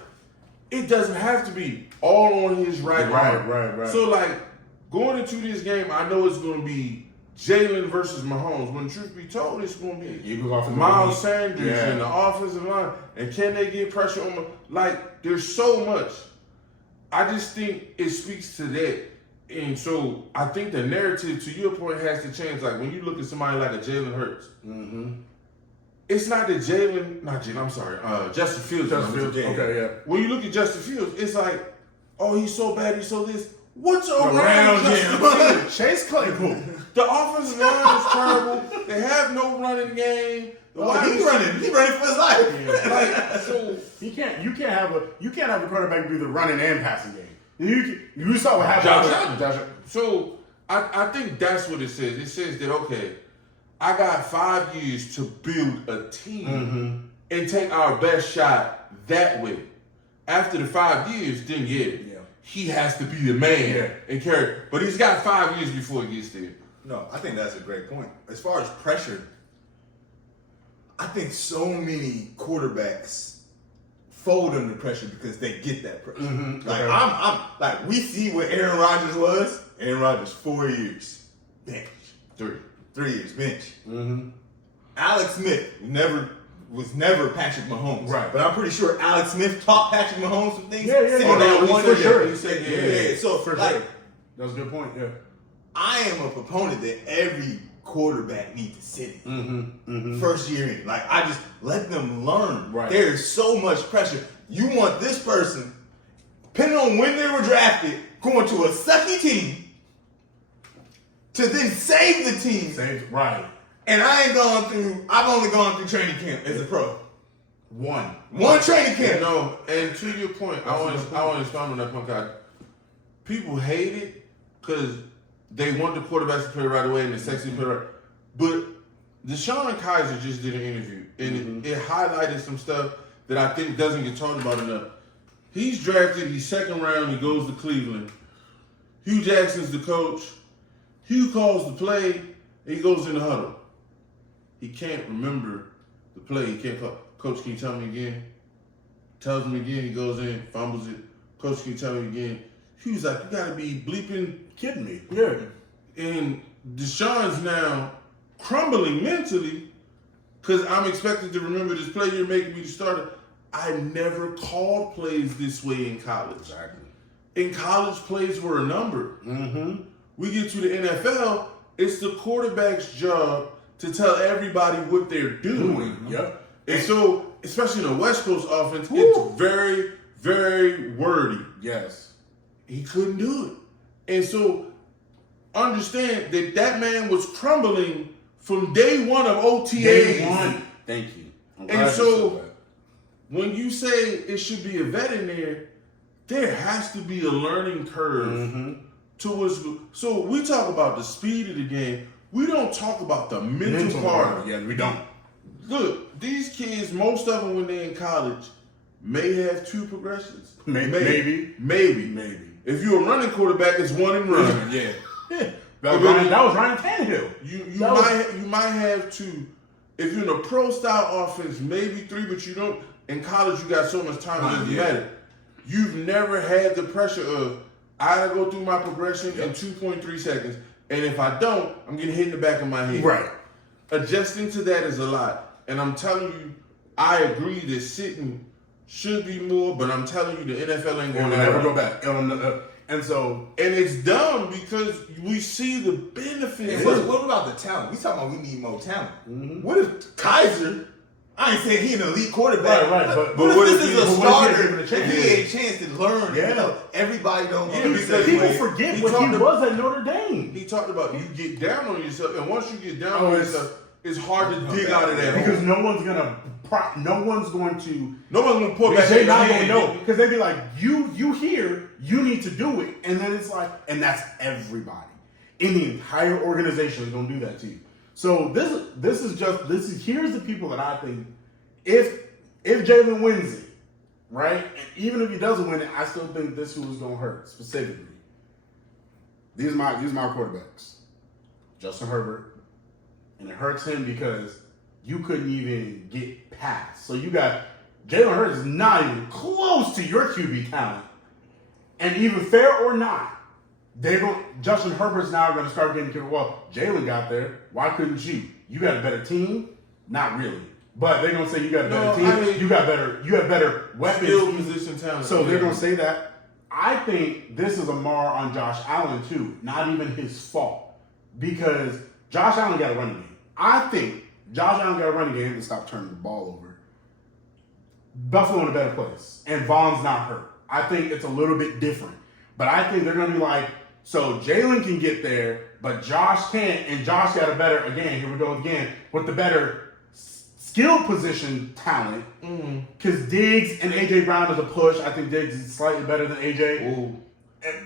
it doesn't have to be all on his right arm. Right. So going into this game, I know it's going to be Jalen versus Mahomes. When truth be told, it's going to be Eagles offensive Miles line. Sanders Yeah. and the offensive line. And can they get pressure on them? There's so much. I just think it speaks to that. And so I think the narrative, to your point, has to change. Like when you look at somebody like a Jalen Hurts, it's not that Justin Fields. Okay, yeah. When you look at Justin Fields, it's like, oh, he's so bad, he's so this. What's around Around Justin him. Fields? Chase Claypool. The offensive line is terrible. They have no running game. The wide He's receiver- running. He's running for his life. So You can't have a quarterback do the running and passing game. You saw what happened. Josh Allen. So I think that's what it says. It says that, okay, I got 5 years to build a team and take our best shot that way. After the 5 years, then he has to be the man and carry. But he's got 5 years before he gets there. No, I think that's a great point. As far as pressure, I think so many quarterbacks fold under pressure because they get that pressure. Like Okay. I'm like we see what Aaron Rodgers was. Aaron Rodgers 4 years bench, 3 years bench. Alex Smith was never Patrick Mahomes. Right. But I'm pretty sure Alex Smith taught Patrick Mahomes some things. Yeah. Sitting Oh, no, down he one said year. that. He said that. Yeah. So For like sure. That's a good point, yeah. I am a proponent that every quarterback needs to sit in. First year in. Like, I just let them learn. Right. There's so much pressure. You want this person, depending on when they were drafted, going to a sucky team to then save the team. Right. And I've only gone through training camp as a pro. One. One training camp. No, and to your point, I want to respond on that point, guys. People hate it because they want the quarterbacks to play right away and the sexy play right. But Deshaun Kaiser just did an interview, and it highlighted some stuff that I think doesn't get talked about enough. He's drafted, he's second round, he goes to Cleveland. Hugh Jackson's the coach. Hugh calls the play, and he goes in the huddle. He can't remember the play. He can't call. Coach, can you tell me again? Tells him again. He goes in, fumbles it. Coach, can you tell me again? He was like, you got to be bleeping. Kidding me. Yeah. And Deshaun's now crumbling mentally because I'm expected to remember this play. You're making me the starter. I never called plays this way in college. Exactly. In college, plays were a number. We get to the NFL, it's the quarterback's job to tell everybody what they're doing. Yep. And so, especially in a West Coast offense, it's very, very wordy. Yes. He couldn't do it. And so, understand that man was crumbling from day one of OTAs. Day one. Thank you. I'm glad And you so, said that. when you say it should be a vet in there has to be a learning curve towards. So we talk about the speed of the game. We don't talk about the mental part. Yeah, we don't. Look, these kids, most of them when they're in college, may have 2 progressions. Maybe. If you're a running quarterback, it's 1 and run. Yeah. That was Ryan Tannehill. You might have 2, If you're in a pro style offense, maybe 3, but you don't. In college, you got so much time it doesn't matter. You've never had the pressure of I gotta go through my progression in 2.3 seconds, and if I don't, I'm getting hit in the back of my head. Right. Adjusting to that is a lot, and I'm telling you, I agree that sitting should be more, but I'm telling you, the NFL ain't going to never go back. And so, and it's dumb because we see the benefits. And what about the talent? We talking about we need more talent. Mm-hmm. What if Kaiser? I ain't saying he an elite quarterback. Right. But what what if if this is a he starter? given a chance? If he had a chance to learn, everybody don't. Yeah, because people forget what he was at Notre Dame. He talked about you get down on yourself, and once you get down on yourself, it's hard to dig out of that because hole. no one's going to pull back. They're not going to know because they be like, you here, you need to do it, and then it's like, and that's everybody in the entire organization is going to do that to you. So here's the people that I think if Jalen wins it, right, and even if he doesn't win it, I still think this who's going to hurt specifically. These are my quarterbacks, Justin Herbert. And it hurts him because you couldn't even get past. So you got Jalen Hurts is not even close to your QB talent. And even fair or not, Justin Herbert's now going to start getting kicked. Well, Jalen got there. Why couldn't you? You got a better team? Not really. But they're going to say you got a better team. You have better weapons. Skill position talent. So they're going to say that. I think this is a mar on Josh Allen too. Not even his fault. Because Josh Allen got a running game. I think Josh Allen got a running game and stop turning the ball over. Buffalo in a better place. And Vaughn's not hurt. I think it's a little bit different. But I think they're going to be like, so Jalen can get there, but Josh can't. And Josh got a better, again, here we go again, with the better skill position talent. Because Diggs and A.J. Brown is a push. I think Diggs is slightly better than A.J. Ooh.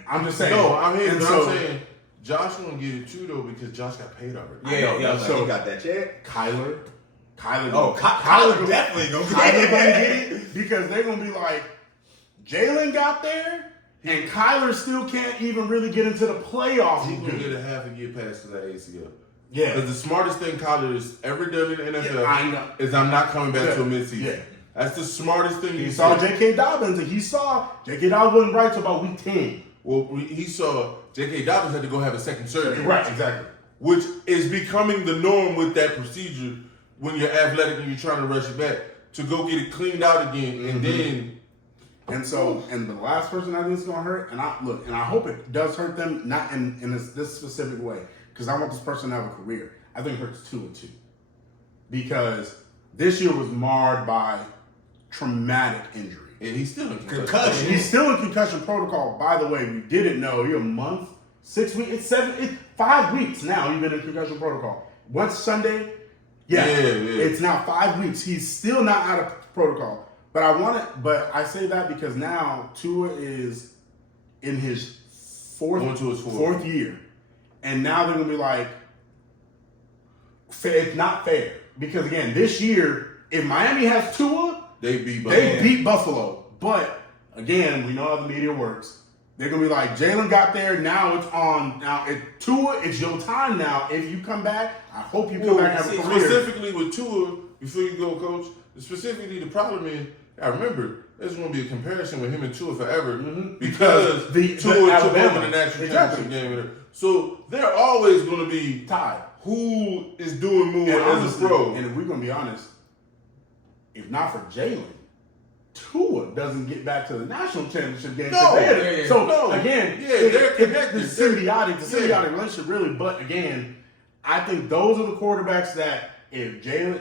I'm just saying. No, I'm here, but I'm saying Josh won't get it too though because Josh got paid already. Yeah. So he got that check. Kyler Definitely gonna get it because they're gonna be like, Jalen got there and Kyler still can't even really get into the playoffs. He's gonna get a half a year past to that ACL. Yeah. Because the smartest thing Kyler has ever done in the NFL is I'm not coming back to a midseason. Yeah. That's the smartest thing he saw J.K. Dobbins and he saw J.K. Dobbins wasn't right till about week 10. Well, he saw J.K. Dobbins had to go have a second surgery. Right, exactly. Which is becoming the norm with that procedure when you're athletic and you're trying to rush it back to go get it cleaned out again and then. And so, and the last person I think is going to hurt, and I hope it does hurt them, not in this specific way, because I want this person to have a career. I think it hurts Tua too, because this year was marred by traumatic injury. And he's still in concussion. He's still in concussion protocol. By the way, we didn't know. You're a month, 6 weeks, it's 5 weeks now. You've been in concussion protocol. Once Sunday, it's now 5 weeks. He's still not out of protocol. But I say that because now Tua is in his fourth year, and now they're gonna be like, it's not fair because again, this year if Miami has Tua. They beat Buffalo. But again, we know how the media works. They're gonna be like, Jalen got there, now it's on. Now Tua, it's your time now. If you come back, I hope you come back and have a career. Specifically with Tua, before you go, Coach, specifically the problem is, I remember there's gonna be a comparison with him and Tua forever because Tua took over the national championship game. So they're always gonna be tied. Who is doing more as a pro? And if we're gonna be honest, if not for Jalen, Tua doesn't get back to the national championship game. Again, they're connected. The symbiotic relationship, really. But again, I think those are the quarterbacks that if Jalen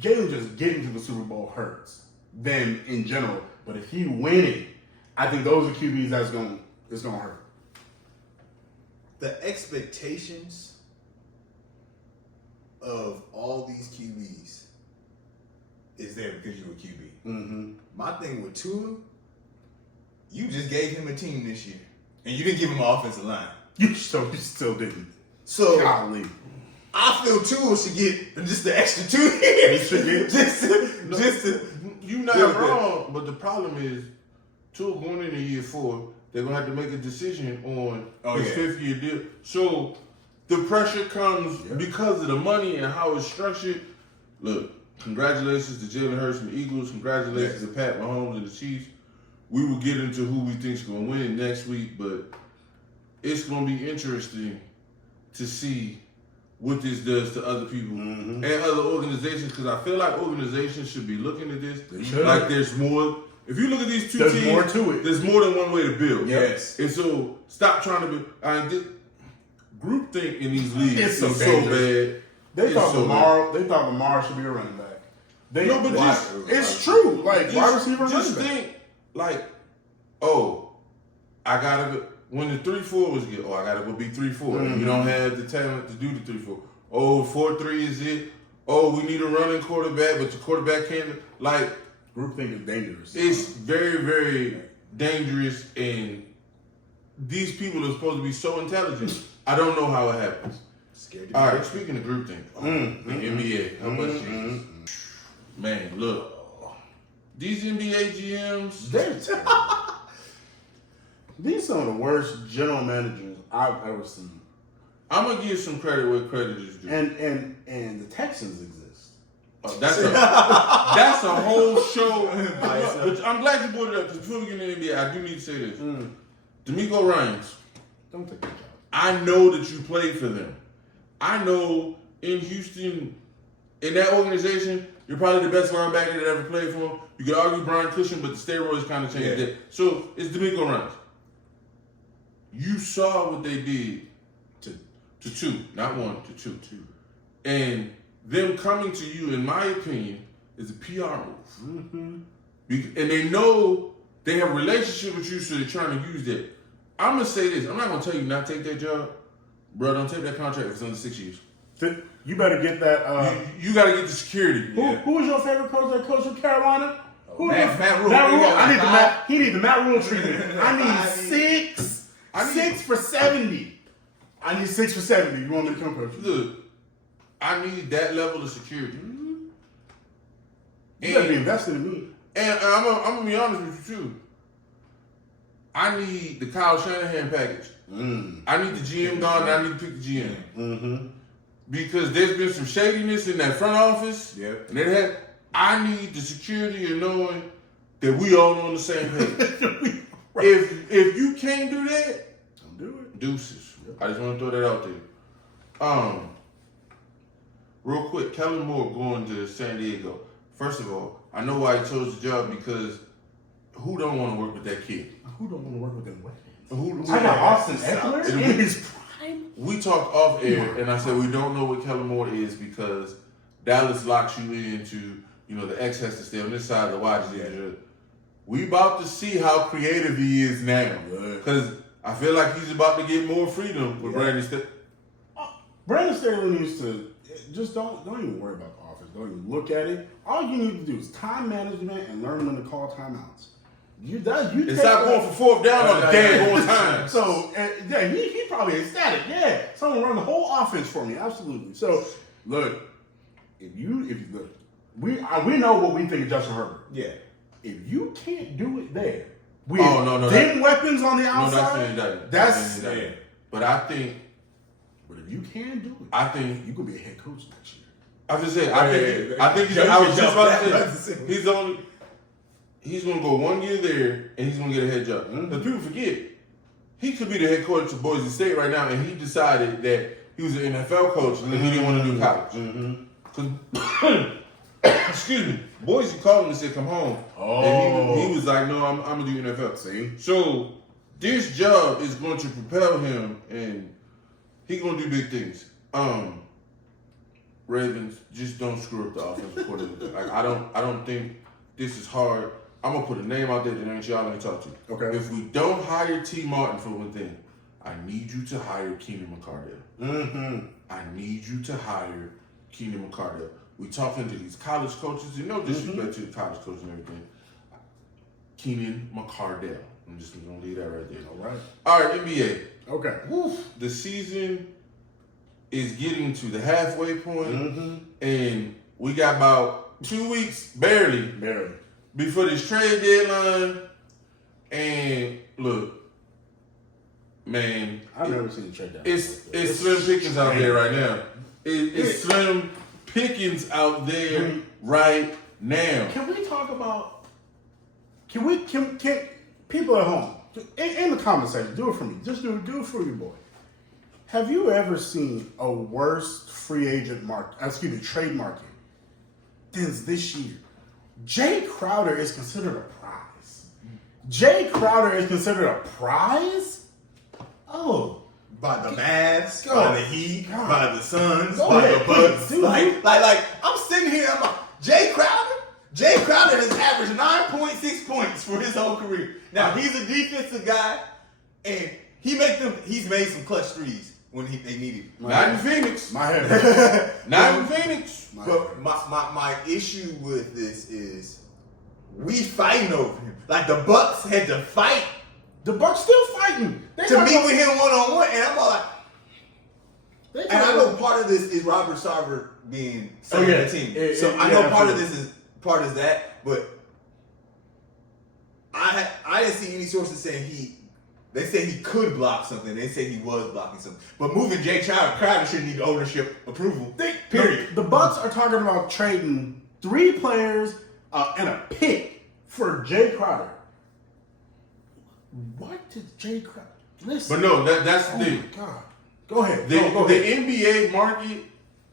just getting to the Super Bowl hurts them in general. But if he winning, I think those are QBs that's gonna hurt. The expectations of all these QBs is there because you're a QB. Mm-hmm. My thing with Tua, you just gave him a team this year, and you didn't give him an offensive line. You still didn't. So golly. I feel Tua should get just the extra 2 years. He should get just to. You're not wrong, but the problem is, Tua going into year 4, they're gonna have to make a decision on his 5th year deal. So the pressure comes because of the money and how it's structured. look, congratulations to Jalen Hurts and the Eagles. Congratulations to Pat Mahomes and the Chiefs. We will get into who we think is going to win next week, but it's going to be interesting to see what this does to other people and other organizations, because I feel like organizations should be looking at this. They should. Like there's more. If you look at these two There's teams, more to it. There's more than one way to build. Yes. And so stop trying to be. Groupthink in these leagues It's is so so dangerous. bad. They It's thought so Lamar should be a running back. No, but just- it's true. Like wide receiver, Just running back. think, like, oh, I gotta go. When the 3-4 was good, I gotta go be 3-4. And you don't have the talent to do the 3-4. Oh, 4-3 is it? Oh, we need a running quarterback, but the quarterback can't. Like, Groupthink is dangerous. it's very, very dangerous, and these people are supposed to be so intelligent. I don't know how it happens. Scared All right, speaking of groupthink, the NBA, how much Jesus? Man, look, these NBA GMs, They're These some of the worst general managers I've ever seen. I'm gonna give some credit where credit is due. And the Texans exist. That's a whole show. But I'm glad you brought it up, because before we get into the NBA, I do need to say this. D'Amico Ryans, Don't take that job. I know that you played for them. I know in Houston, in that organization, you're probably the best linebacker that ever played for them. You could argue Brian Cushing, but the steroids kind of changed it. So it's D'Amico Ryans. You saw what they did to two, not one, to two. And them coming to you, in my opinion, is a PR move. And they know they have a relationship with you, so they're trying to use that. I'm going to say this. I'm not going to tell you not to take that job. Bro, don't take that contract if it's under 6 years. You better get that. You got to get the security. Who was your favorite coach that coached with Carolina? Matt Rule. He need the Matt Rule treatment. I need six for 70. I need 6 for 70. You want me to come coach? Look, I need that level of security. You better be invested in me. And I'm going to be honest with you, too. I need the Kyle Shanahan package. I need the GM gone, and I need to pick the GM. Because there's been some shadiness in that front office. And I need the security of knowing that we all on the same page. If you can't do that, don't do it. Deuces. I just want to throw that out there. Real quick, Kellen Moore going to San Diego. First of all, I know why he chose the job, because who don't want to work with that kid? Who don't want to work with them weapons? Who I got Austin Eckler in his prime. We talked off air, and I said we don't know what Kellen Moore is, because Dallas locks you into, the X has to stay on this side, the Y is the other. We about to see how creative he is now, because I feel like he's about to get more freedom with Brandon Staley. Brandon Staley needs to just don't even worry about the offense. Don't even look at it. All you need to do is time management and learn when to call timeouts. And stop going for fourth down on the damn one time. So he probably ecstatic. Yeah, someone run the whole offense for me. Absolutely. So look, if you look, we know what we think of Justin Herbert. Yeah. If you can't do it there, with weapons on the outside, that's But I think. But if you can do it, I think you gonna be a head coach next year. I just said. I think. I was just about to say he's gonna go 1 year there, and he's gonna get a head job. Because people forget, he could be the head coach of Boise State right now, and he decided that he was an NFL coach and he didn't want to do college. Excuse me, Boise called him and said, "Come home." And he was like, "No, I'm gonna do NFL." See, so this job is going to propel him, and he's gonna do big things. Ravens, just don't screw up the offensive coordinator. Like I don't think this is hard. I'm gonna put a name out there that ain't y'all ain't talk to. Okay. If we don't hire T. Martin for one thing, I need you to hire Keenan McCardell. I need you to hire Keenan McCardell. We talking to these college coaches, and no disrespect to the college coaches and everything. Keenan McCardell. I'm just gonna leave that right there. All right, NBA. Okay. The season is getting to the halfway point, and we got about 2 weeks, barely, before this trade deadline. And look, man, I've never seen a trade deadline. It's slim pickings out there right now. It's slim pickings out there right now. Can we talk about? Can people at home in the comment section do it for me? Just do it for your boy. Have you ever seen a worse free agent trade market than this year? Jay Crowder is considered a prize. Jay Crowder is considered a prize? Oh. By the Mavs, Go. by the Heat, God. by the Suns, Go by ahead, the Bucks. dude. Like, I'm sitting here, I'm like, Jay Crowder? Jay Crowder has averaged 9.6 points for his whole career. Now, he's a defensive guy, and he's made some clutch threes when they needed it. Not in Phoenix. My head. Not in Phoenix. But my issue with this is we fighting over him. Like, the Bucks had to fight The Bucks still fighting. They to talking meet about- with him one-on-one, and I'm all like, they and I talking know about- part of this is Robert Sarver being Oh, second yeah. on the team. Yeah, So yeah, I know yeah, part of absolutely. this is that, but I didn't see any sources saying they said he could block something. They said he was blocking something. But moving Jay Crowder shouldn't need ownership approval. Period. The Bucks are talking about trading 3 players and a pick for Jay Crowder. What did Jay Crowder? Listen. But no, that's the Oh thing. my God. Go ahead. The, Go the ahead. NBA market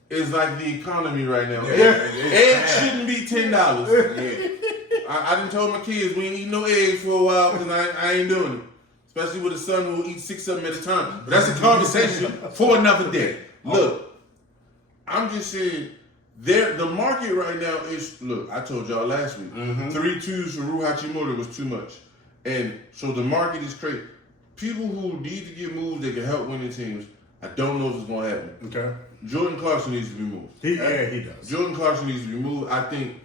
is like the economy right now. Yeah, Eggs shouldn't be $10. I done told my kids we ain't eating no eggs for a while because I ain't doing it. Especially with a son who will eat 6 of them at a time. But that's a conversation for another day. Look, I'm just saying, the market right now is, look, I told y'all last week, 3 twos for Rui Hachimura was too much. And so the market is crazy. People who need to get moved that can help winning teams, I don't know if it's going to happen. Okay. Jordan Clarkson needs to be moved. He does. Jordan Clarkson needs to be moved. I think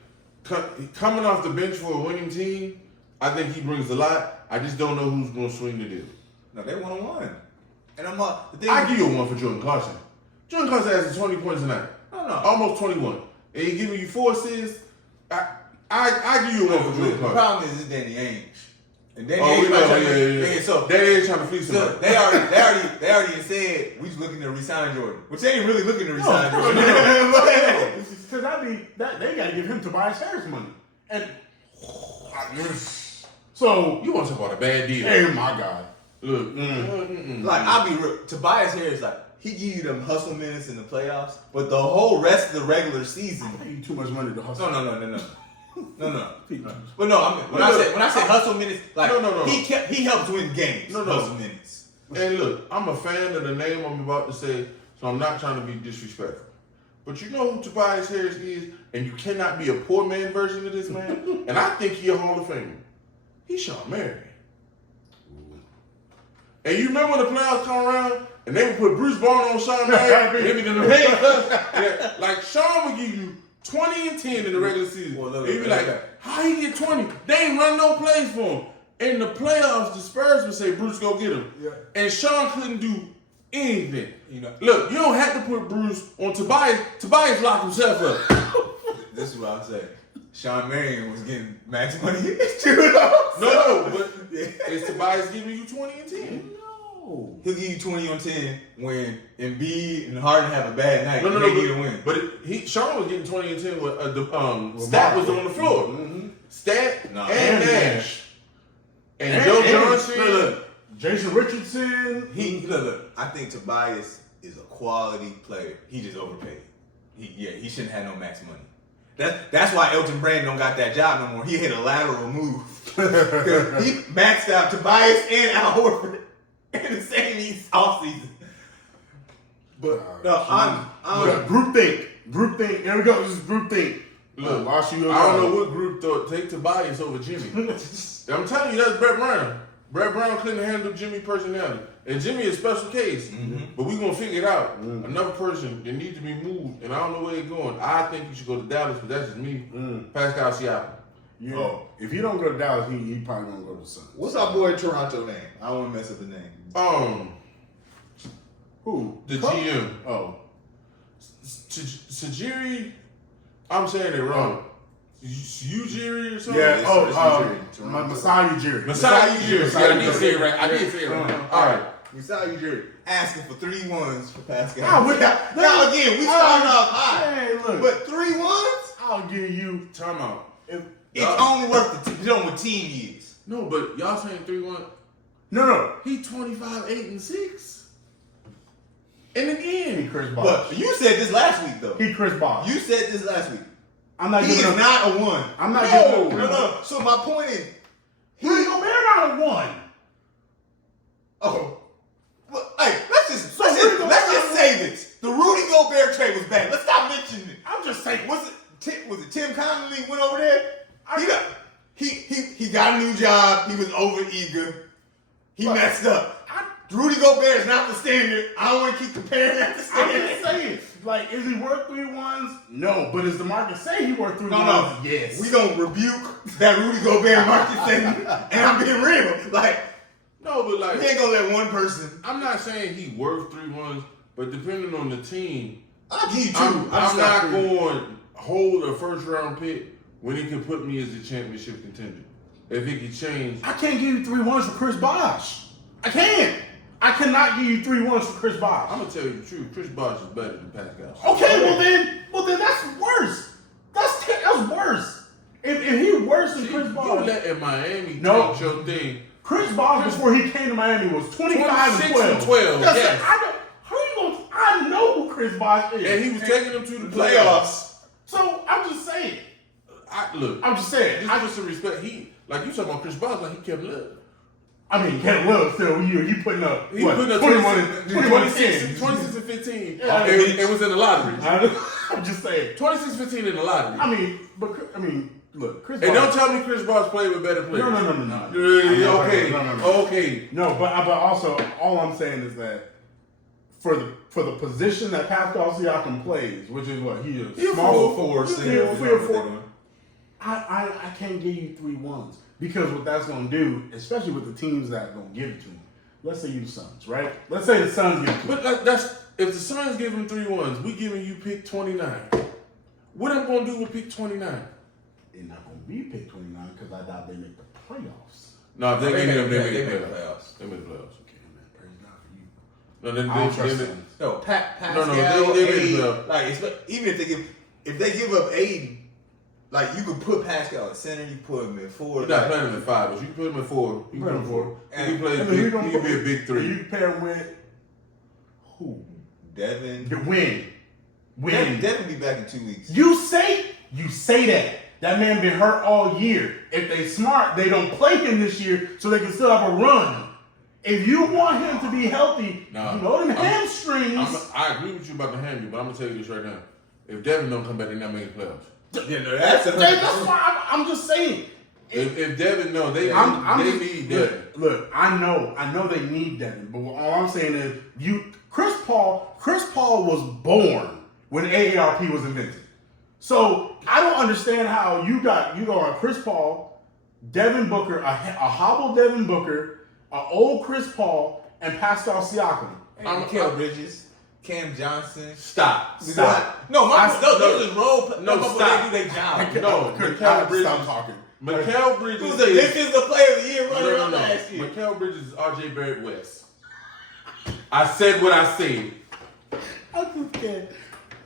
coming off the bench for a winning team, I think he brings a lot. I just don't know who's going to swing the deal. No, they 1-1. And I'm the thing. I give you a 1 for Jordan Clarkson. Jordan Clarkson has 20 points tonight. No, no. Almost 21. And he giving you 4 assists. I give you a 1 for Jordan The Clarkson. problem is Danny Ainge. And Danny Oh, Ainge we know, might try to- yeah. So That is trying to fleece So somebody. they already said we was looking to resign Jordan, which they ain't really looking to resign Jordan. Because they got to give him Tobias Harris money. And so, You want to talk about a bad deal. hey, my God. Look. Like, I'll be real. Tobias Harris, like, he give you them hustle minutes in the playoffs, but the whole rest of the regular season. I pay you too much money to hustle. No. But no, I mean, when I say hustle minutes, like No. he helps win games. No. Hustle minutes. And look, I'm a fan of the name I'm about to say, so I'm not trying to be disrespectful. But you know who Tobias Harris is, and you cannot be a poor man version of this man. And I think he's a Hall of Famer. He's Sean Marion. And you remember when the playoffs come around, and they would put Bruce Bowen on Sean Marion, maybe in the handcuffs. Like Sean would give you 20 and 10 in the regular season. Well, look, and you'd be look, like, how he get 20? They ain't run no plays for him. In the playoffs, the Spurs would say, Bruce, go get him. Yeah. And Sean couldn't do anything. You know, Look, you don't have to put Bruce on Tobias. Tobias locked himself up. this is what I'm saying. Sean Marion was getting max money. No, but Yeah. is Tobias giving you 20 and 10? No. He'll give you 20 on 10 when Embiid and Harden have a bad night. No, and they get a win. But Sean was getting 20 and 10 with Stat was on the floor. Mm-hmm. Stat No. and Nash. And Joe Johnson. Look, Jason Richardson. Look. I think Tobias is a quality player. He just overpaid. He shouldn't have no max money. That's why Elton Brand don't got that job no more. He hit a lateral move. He maxed out Tobias and Al Horford in the same offseason. But no, I'm Group think. Here we go. This is group think. Look, Wash you I don't know what group thought take Tobias over Jimmy. I'm telling you, that's Brett Brown. Brett Brown couldn't handle Jimmy personality. And Jimmy is a special case. But we're going to figure it out. Another person that needs to be moved, and I don't know where they're going. I think you should go to Dallas, but that's just me. Pascal Siakam. Yeah. If he don't go to Dallas, he probably gonna go to the Suns. what's our boy Toronto name? I don't want to mess up the name. Who? The Cup? GM. Oh. Sajiri, I'm saying it wrong. Ujiri or something? Yeah. it's Oh. Toronto. Masai Ujiri. Masai Ujiri. See, I did say it right. I did say it right. All right. We saw you, Jerry, asking for 3 1s for Pascal. Ah, now again, we starting off high. Hey, look. But 3 ones? I'll give you. Time out. If, It's only worth the depending on what team he is. No, but y'all saying 3-1. no. He 25, 8, and 6. And He again, Chris Bosh. But you said this last week though. He Chris Bosh. You said this last week. I'm not He giving is up. not a 1. I'm not No, giving no, up. no. So my point is, Rudy Gobert not a 1. oh, well, hey, let's just Rudy say this: the Rudy Gobert trade was bad. Let's stop mentioning it. I'm just saying. Was it Tim Connolly went over there? He got a new job. He was over eager. He messed up. Rudy Gobert is not the standard. I don't want to keep comparing that to I'm standard. just saying. Like, is he worth 3 1s? No. But is the market say he worth 3 No, 1s? no. Yes. We gonna rebuke that Rudy Gobert market segment, and I'm being real. Like, no, but like, we ain't gonna let one person. I'm not saying he worth 3-1s, but depending on the team, I'll give you 2. I'm just not not going to hold a first round pick when he can put me as a championship contender. If he can change, I can't give you 3 1s for Chris Bosh. I can't. I cannot give you 3 1s for Chris Bosh. I'm gonna tell you the truth. Chris Bosh is better than Pascal. Okay, well then that's worse. That's worse. If he worse than Chris You Bosh, letting Miami No. take your thing. Chris Bosh before he came to Miami was 25 26 and 12. and 12, That's yes. it. I know who Chris Bosh is. And he was taking them to the playoffs. Playoffs. So I'm just saying. Look, I'm just saying. just put some respect. Like you talking about Chris Bosh, like he kept Love. I mean, Kevin Love still, you putting up, He what, putting up 21 and 26 10. and 15. Yeah, It was in the lottery. I'm just saying. 26-15 in the lottery. I mean, look, Chris And Bosh. don't tell me Chris Bosh played with better players. No. Okay. No. Okay. No, but also, all I'm saying is that for the position that Pascal Siakam plays, which is what he is, He's a small Four. I can't give you 3 1s because what that's going to do, especially with the teams that are going to give it to him. Let's say you the Suns, right? Let's say the Suns give it to him. But like that's if the Suns give him 3-1s, we giving you pick 29. What I'm gonna do with pick 29? They're not going to be pick 29 because I doubt they make the playoffs. No, if they get him, they make They the made playoffs. playoffs. They made the playoffs. Okay, man, praise God for you. No, I don't trust they, Suns. No, Pascal. No, they made Aiden, the- like even if they give up Aiden, like you could put Pascal at center, you put him in forward. you're not playing him at 5, but you can put him at 4. You can put him 4. He can play. And He who can be a big 3. You pair him with who? Devin. The win. Devin be back in 2 weeks. You say that. That man been hurt all year. If they smart, they don't play him this year so they can still have a run. If you want him to be healthy, Nah, you know them hamstrings. I agree with you about the hammy, but I'm gonna tell you this right now. If Devin don't come back, they're not making playoffs. Yeah, no, that's That's why I'm just saying. If Devin, no, they need Devin. Look, I know they need Devin, but all I'm saying is Chris Paul was born when AARP was invented. So I don't understand how you go on Chris Paul, Devin Booker, a hobbled Devin Booker, an old Chris Paul, and Pascal Siakam. Mikal Bridges, Cam Johnson. Stop. No, those is role. No, stop. They do their job. No, Stop talking. Mikal Bridges Who was the defensive player of the year running around last year? Mikal Bridges is RJ Barrett West. I said what I said. I just can't.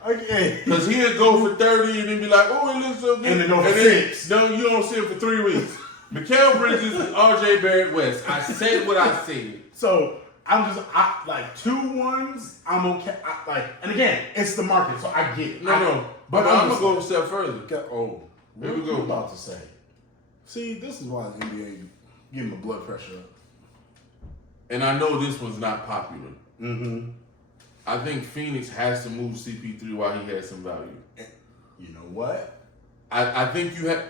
Okay. Because he'll go for 30 and then be like, oh, it looks so good. And then go for then, 6. No, you don't see him for 3 weeks. Mikal Bridges is RJ Barrett West. I said what I said. So like 2 1s. I'm okay. And again, it's the market, so I get it. No. But I'm going to go a step further. Oh, Here we what go. you about to say? See, this is why the NBA getting my blood pressure up. And I know this one's not popular. Mm-hmm. I think Phoenix has to move CP3 while he has some value. You know what? I think you have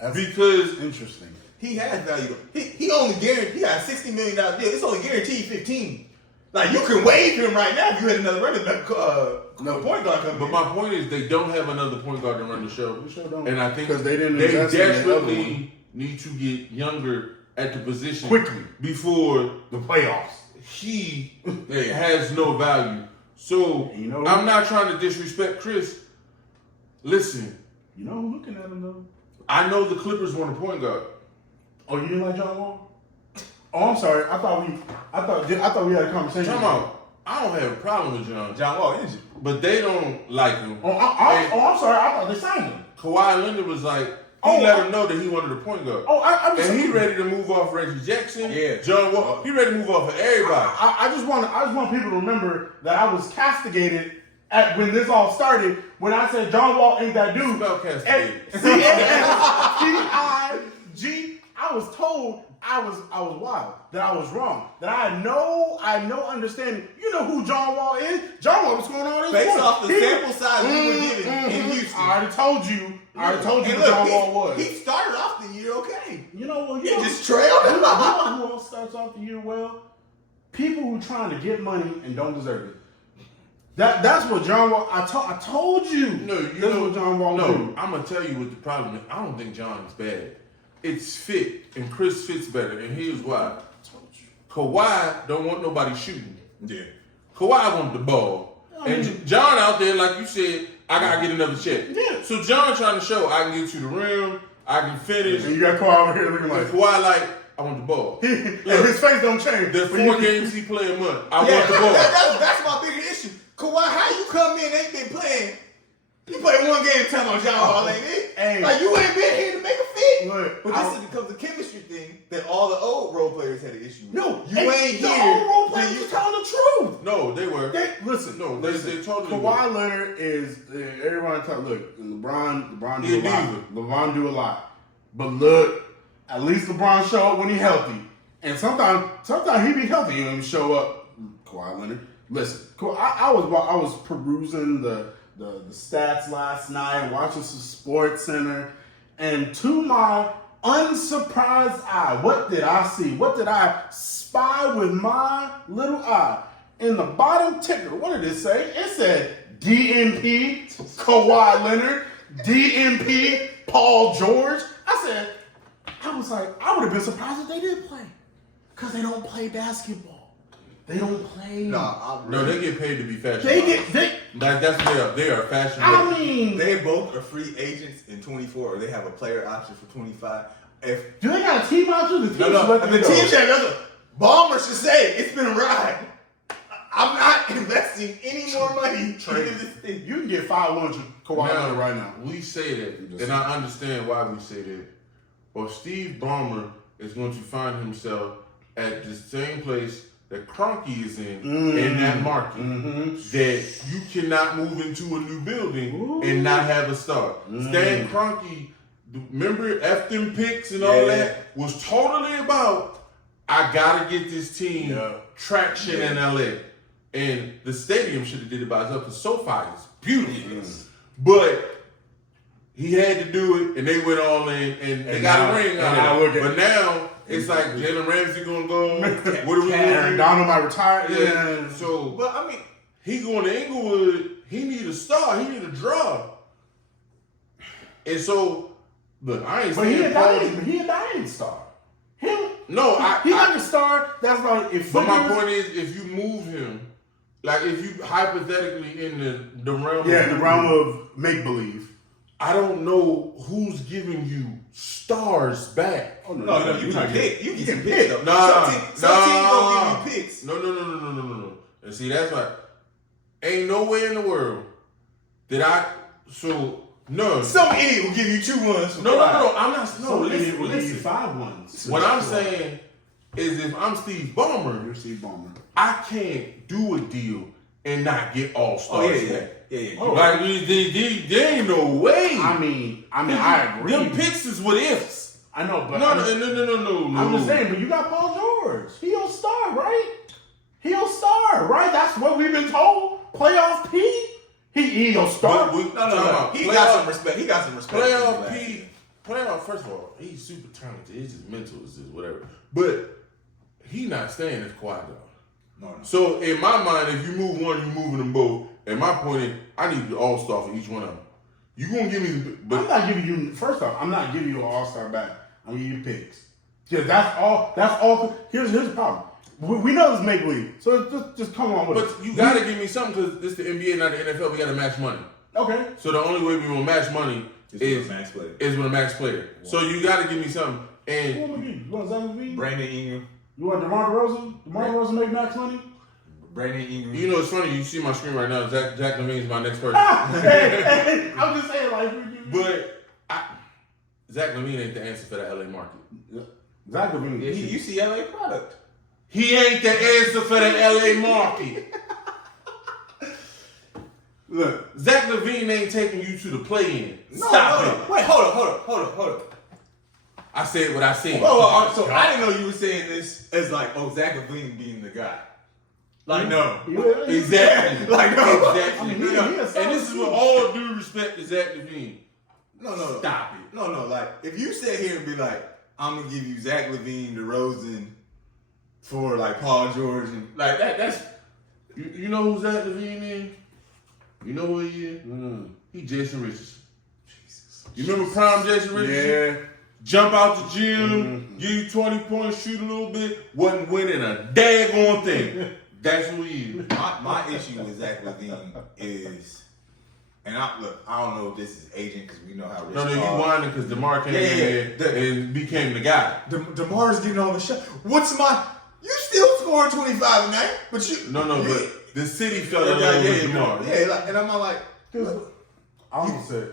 That's because interesting. He has value. He only guaranteed. He got a $60 million deal. It's only guaranteed 15. Like you can waive him right now if you had another running back, no point guard coming. but my point is they don't have another point guard to run the show. We sure don't. And I think because they didn't they invest in the other one. desperately need to get younger at the position Quickly. before The playoffs. he has no value. So You know- I'm not trying to disrespect Chris. Listen, You know who's looking at him though? I know the Clippers want a point guard. Oh, you didn't like John Wall? Oh, I'm sorry. I thought we had a conversation. Come on. I don't have a problem with John. John Wall injured. But they don't like him. I'm sorry. I thought they signed him. Kawhi Leonard was like, he let him know that he wanted a point guard. And he ready to move off Reggie Jackson. Yeah. John Wall. He ready to move off of everybody. I just want people to remember that I was castigated when this all started when I said John Wall ain't that dude. Spell castigated. C-A-S-T-I-G. I was told I was wild, that I was wrong, that I had no understanding. You know who John Wall is? John Wall was going on this Based off the sample size we were given in Houston. I already told you who Look, John Wall was. He started off the year okay. You know what? He just trailed him. You know who else starts off the year well? People who trying to get money and don't deserve it. That's what John Wall. I told you. No, that's what John Wall do. I'm gonna tell you what the problem is. I don't think John's bad. It's fit, and Chris fits better, and here's why. Kawhi don't want nobody shooting. Yeah. Kawhi wanted the ball, and John out there, like you said, I gotta get another check. Yeah. So John trying to show I can get to the rim, I can finish. And you got Kawhi over here looking like Kawhi like I want the ball. and his face don't change. The 4 games he play a month, I Yeah, want the ball. that's my bigger issue. Kawhi, how you come in, ain't been playing? You played 1 game, tell on John Wall ain't it? Hey. Like you ain't been here to make a fit. Look, But this becomes a chemistry thing that all the old role players had an issue with. No, you ain't the here. whole role then players you was telling the truth. No, they were. Listen, they totally Kawhi Leonard is everyone talk. Look, LeBron He do a a lot. diva. LeBron do a lot, but look, at least LeBron show up when he healthy, and sometimes he be healthy. He don't even show up. Kawhi Leonard. Listen, I was perusing the stats last night, watching some Sports Center, and to my unsurprised eye, what did I see? What did I spy with my little eye? In the bottom ticker, what did it say? It said DNP, Kawhi Leonard, DNP, Paul George. I was like, I would have been surprised if they did play. Because they don't play basketball. They don't play. No, they get paid to be fashion. That's they are fashion. I mean, they both are free agents in 24, or they have a player option for 25. do they got a team option? The team the team champ. Ballmer should say it's been a ride. I'm not investing any more money into this thing. You can get 500 Kawhi Leonard right now. We say that, and I understand why we say that. But Steve Ballmer is going to find himself at the same place that Kroenke is in that market. That you cannot move into a new building and not have a star. Stan Kroenke, remember Efton picks and all that, was totally about, I gotta get this team traction in LA. And the stadium should have did it by itself because SoFi is beautiful. But he had to do it, and they went all in, and they got a ring out of it. But now, it's like Jalen Ramsey gonna go. What are we doing? Donald might retire. Yeah. So, but I mean, he going to Inglewood. He need a star. He need a draw. And so, look, I ain't saying But he a dying star. He like a star. That's like But my point is, if you move him, like if you hypothetically in the realm, the realm of make believe. I don't know who's giving you stars back. Oh, no, you can pick. You can pick. Some teams don't give you picks. No. And see, that's why ain't no way in the world that none. Some idiot will give you 2 ones. No. I'm not. No, listen. Give you 5 ones. What I'm saying is, if I'm Steve Ballmer, you're Steve Ballmer. I can't do a deal and not get all stars. Yeah. Like there ain't no way. I mean, I agree. Them picks is what ifs. I know, but No. I'm just saying, but you got Paul George. He'll star, right? That's what we've been told. Playoff P. He'll start. No. He got some respect. Playoff. First of all, he's super talented. His mental is whatever. But he not staying as quiet though. No. So in my mind, if you move one, you moving them both. And my point is, I need the all-star for each one of them. You gonna give me, but I'm not giving you. First off, I'm not giving you an all-star back. I'm giving you picks. Yeah, that's all. Here's the problem. We know this make believe, so just come on with it. But you gotta give me something because this is the NBA, not the NFL. We gotta match money. Okay. So the only way we will match money is with a max player. Wow. So you gotta give me something. And you want Zach LaVine? Brandon Ingram. You want DeMar DeRozan? DeMar DeRozan make max money? Brandon Ingram. You know, it's funny. You see my screen right now. Zach Levine's my next person. Hey, I'm just saying, like, But Zach Levine ain't the answer for the LA market. Zach Levine. He UCLA product. He ain't the answer for the LA market. Look, Zach Levine ain't taking you to the play-in. No, Stop no. it. Wait, hold up. I said what I said. Oh, so I didn't know you were saying this as like, Zach Levine being the guy. Like, no. Yeah. Exactly. Like, no. Exactly. I mean, he a solid And this is with all due respect to Zach Levine. No. Stop it. No. Like, if you sit here and be like, I'm gonna give you Zach Levine, DeRozan for like Paul George and like that's You know who Zach Levine is? You know who he is? He Jason Richardson. Jesus. You remember prime Jason Richardson? Yeah. Jump out the gym, give you 20 points, shoot a little bit, wasn't winning a daggone thing. That's who he is. My issue with Zach Levine is, and I don't know if this is agent because we know how rich. No, you whining because DeMar came in there and became the guy. DeMar's getting all the shot. You still scoring 25 a night, but you. No, but the city fell in love with DeMar. Yeah, and I'm not like. I almost said,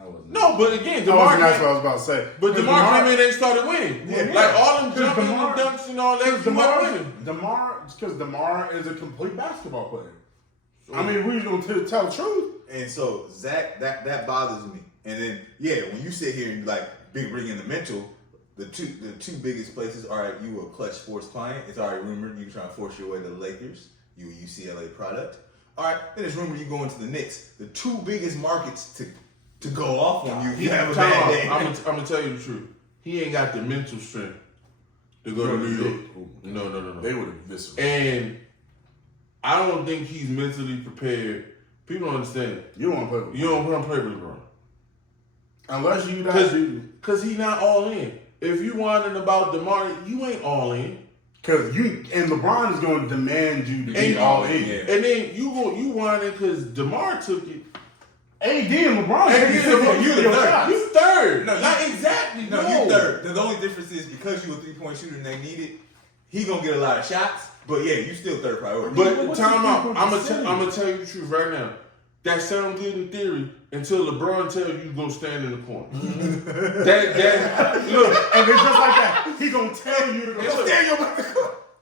I wasn't. No, but again, That wasn't DeMar that's came, what I was about to say. but DeMar came in and they started winning. Yeah. Like all them 'Cause jumping DeMar- and dunks and all that, he wasn't winning. Because DeMar is a complete basketball player. I mean, we're going to tell the truth. And so Zach, that bothers me. And then when you sit here and like bring in the mental, the two biggest places are you a Clutch Sports client. It's already rumored you trying to force your way to the Lakers. You a UCLA product. All right, then it's rumored you go into the Knicks. The two biggest markets to go off on you. If you have a bad day. I'm gonna tell you the truth. He ain't got the mental strength to go to New York. No. They would have visceral. And I don't think he's mentally prepared. People don't understand it. You don't want to play with You don't want to play with LeBron. Unless you that Because he not all in. If you whining about DeMar, you ain't all in. Because LeBron is going to demand you to be all in. Yeah. And then you whining because DeMar took it. AD and LeBron, And you then you your third. shots. You third. No, Not exactly. No, you third. The only difference is because you a 3-point shooter and they need it, he gonna get a lot of shots. But yeah, you still third priority. But what's time the out. difference I'm with the gonna tell you the truth right now. That sounds good in theory until LeBron tells you go stand in the corner. that look. And it's just like that. He going to tell you to go. Look, Stand your back.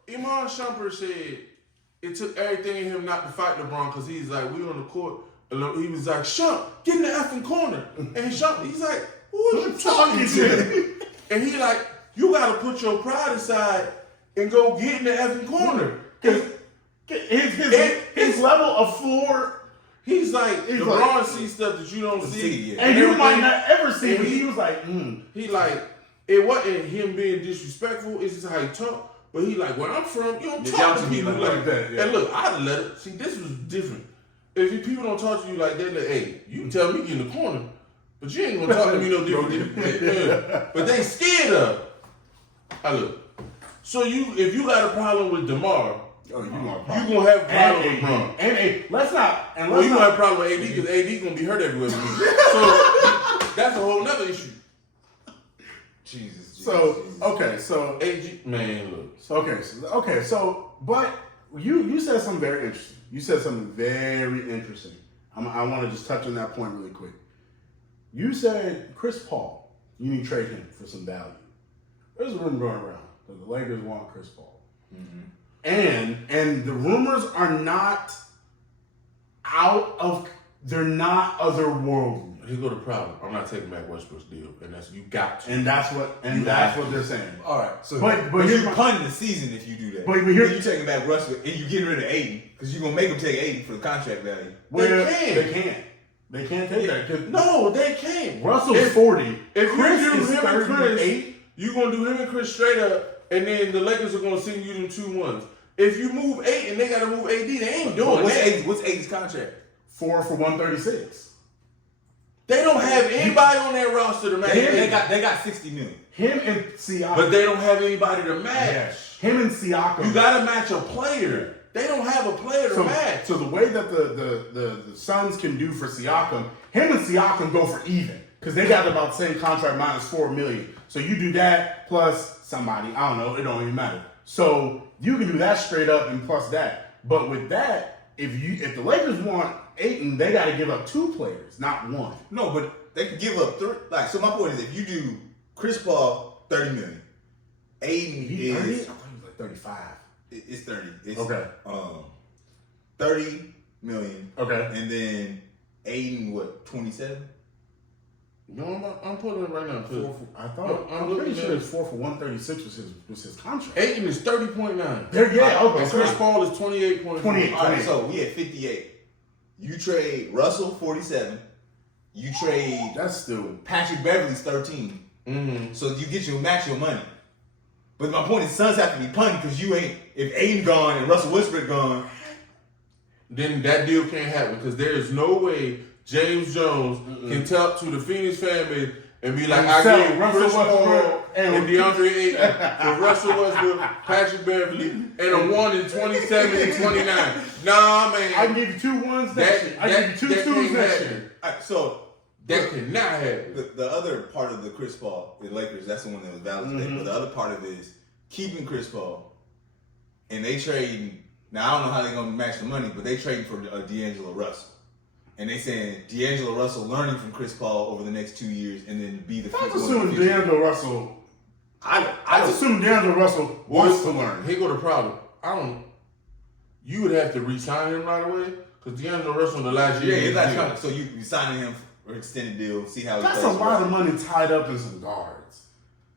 Iman Shumpert said it took everything in him not to fight LeBron because he's like, we on the court. And he was like, Shump, get in the effing corner. And Shump, he's like, who are you talking to? And he like, you got to put your pride aside and go get in the effing corner. His level of floor, He's like, He's LeBron like- sees stuff that you don't see. Yeah. and you everything- might not ever see it. and He was like, He like, it wasn't him being disrespectful, it's just how he talk. But he like, where I'm from, you don't Yeah, talk y'all to to me people like like that, yeah. And look, I let it. See, this was different. If people don't talk to you like that, like, hey, you can tell me in the corner, but you ain't gonna talk to me no different. Yeah. But they scared of. I look. So if you got a problem with DeMar, oh, you want you gonna have a problem with LeBron. And let's not. And Well, let's you gonna have not. a problem with AD because AD gonna be hurt everywhere with you. So that's a whole nother issue. Jesus. So okay, so AG, man, look. So but you said something very interesting. You said something very interesting. I want to just touch on that point really quick. You said Chris Paul, you need to trade him for some value. There's a rumor going around that the Lakers want Chris Paul. And the rumors are not they're not otherworldly. Here's go the problem. I'm not taking back Westbrook's deal, and that's you got to. And that's what they're saying. All right, so But you're here's my- punting the season if you do that. But here- you taking back Westbrook and you getting rid of Aiden because you're gonna make him take Aiden for the contract value. Well, can't. They can't take that. 'Cause No, they can't. Russell's 40. If Chris you do is him and Chris, 38. you gonna do him and Chris straight up, and then the Lakers are gonna send you them 2-1s. If you move 8 and they gotta move AD, they ain't doing that. What's Aiden's contract? 4 for 136. They don't have anybody on their roster to match. They AD. got $60 million. Him and Siakam. But they don't have anybody to match. Him and Siakam. You gotta match a player. They don't have a player to match. So the way that the Suns can do for Siakam, him and Siakam go for even because they got about the same contract minus $4 million. So you do that plus somebody. I don't know. It don't even matter. So you can do that straight up and plus that. But with that, if the Lakers want Ayton, they got to give up 2 players, not 1. No, but they can give up 3. Like, so my point is, if you do Chris Paul, $30 million, Ayton He 30? I is thought he was like 35. it's 30. It's, Okay. 30 million, Okay. and then Ayton, what, 27? No, I'm pulling it right now. I thought I'm pretty sure it's 4 for 136 was his contract. Ayton is 30.9. There, yeah, okay. And Chris Paul is 28.4. 28. All right, so we at 58. You trade Russell 47. You trade That's still. Patrick Beverly's 13. Mm-hmm. So you get your match your money. But my point is, Suns have to be punting because you ain't. If Ayton gone and Russell Westbrook gone, Then that deal can't happen because there is no way James Jones can talk to the Phoenix fan base and be like, And I sell gave Russell Chris Paul Westbrook and DeAndre Ayton for Russell Westbrook, Patrick Beverly, and a 1 in 27 and 29. Nah, man. I can give you 2 1s next year. I can give you 2 that 2s can't next happen. year. so That cannot happen. the other part of the Chris Paul, the Lakers, that's the one that was valid today. But the other part of it is keeping Chris Paul, and they trading. Now I don't know how they're gonna match the money, but they trading for D'Angelo Russell, and they saying D'Angelo Russell learning from Chris Paul over the next 2 years, and then be the. I was one of assuming the future. D'Angelo Russell. I was assuming D'Angelo Russell wants to learn. Here go the problem. You would have to re-sign him right away because D'Angelo Russell in the last year. Yeah, it's like deal. coming. So you signing him for an extended deal, see how he That's plays. a lot of money tied up in some guards.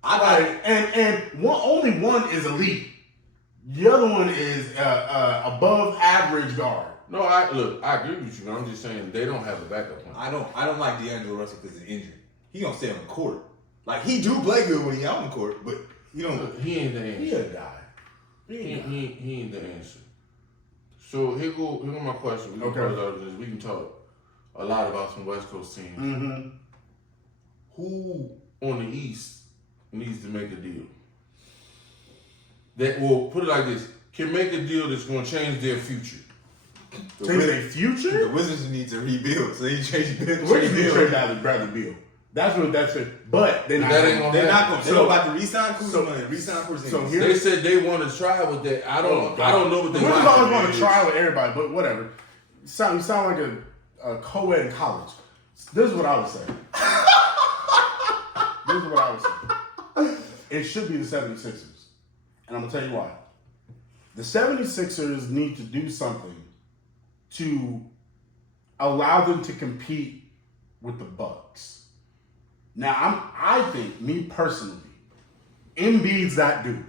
I got Like, and only one is elite. The other one is above average guard. No, I agree with you. But I'm just saying they don't have a backup plan. I don't like D'Angelo Russell because of injury. He don't stay on the court. Like he do play good when he out on the court, but he don't. Look, he ain't the answer. He a guy. He ain't the answer. So here go my question. We can Okay. put it out of this. We can talk a lot about some West Coast teams. Mm-hmm. Who on the East needs to make a deal? That will put it like this: can make a deal that's going to change their future. The Change their Wizards, future? the Wizards need to rebuild, so they change Where did you trade Bradley Beal? That's it. But they're not. That ain't gonna They're not going. So- They're about to resign Kuzma so- and resign Porzingis. so here- They said they want to try with that. I don't know what they We're want. always want to try with everybody, but whatever. You sound like a co-ed in college. This is what I would say. This is what I would say. It should be the 76ers. And I'm going to tell you why. The 76ers need to do something to allow them to compete with the Bucks. Now, I think, me personally, Embiid's that dude.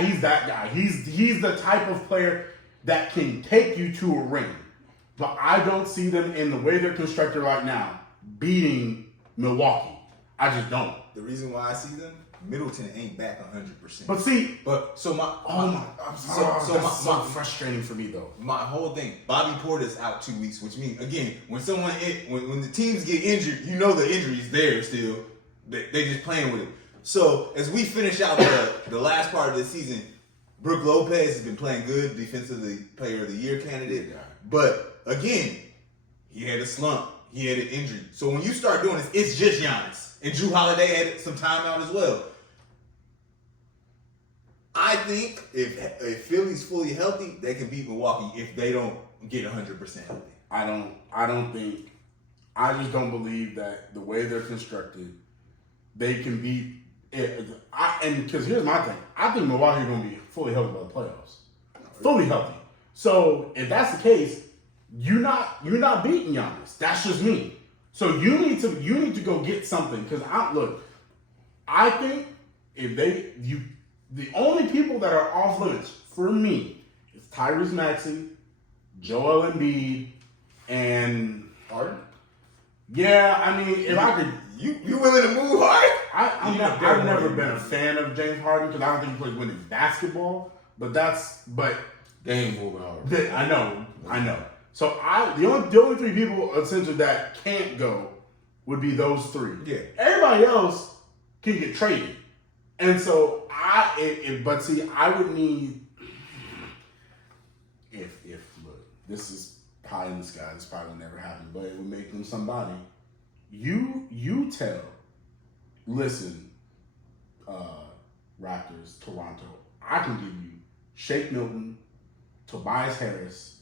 He's that guy. He's the type of player that can take you to a ring. But I don't see them in the way they're constructed right now beating Milwaukee. I just don't. the reason why I see them, Middleton ain't back 100%. But see, I'm that's so frustrating for me though. My whole thing, Bobby Portis out 2 weeks, which means again, when the teams get injured, you know the injury's there still. They just playing with it. So as we finish out the last part of the season, Brook Lopez has been playing good, defensively player of the year candidate. But again, he had a slump. He had an injury. So when you start doing this, it's just Giannis. And Drew Holiday had some time out as well. I think if Philly's fully healthy, they can beat Milwaukee if they don't get 100% healthy. I just don't believe that the way they're constructed, they can beat it. And because here's my thing. I think Milwaukee's going to be fully healthy by the playoffs. Fully healthy. So if that's the case, you're not beating Giannis. That's just me. So you need to go get something. Because I think the only people that are off limits for me is Tyrese Maxey, Joel Embiid, and Harden? yeah, I mean, if I could, You willing to move hard? I've never been a fan of James Harden because I don't think he plays winning basketball. But They ain't moving hard. I know. So the only three people essentially that can't go would be those three. Yeah. Everybody else can get traded, and so I would need if look, this is pie in the sky. This probably will never happen, but it would make them somebody. You tell, listen, Raptors, Toronto, I can give you Shake Milton, Tobias Harris,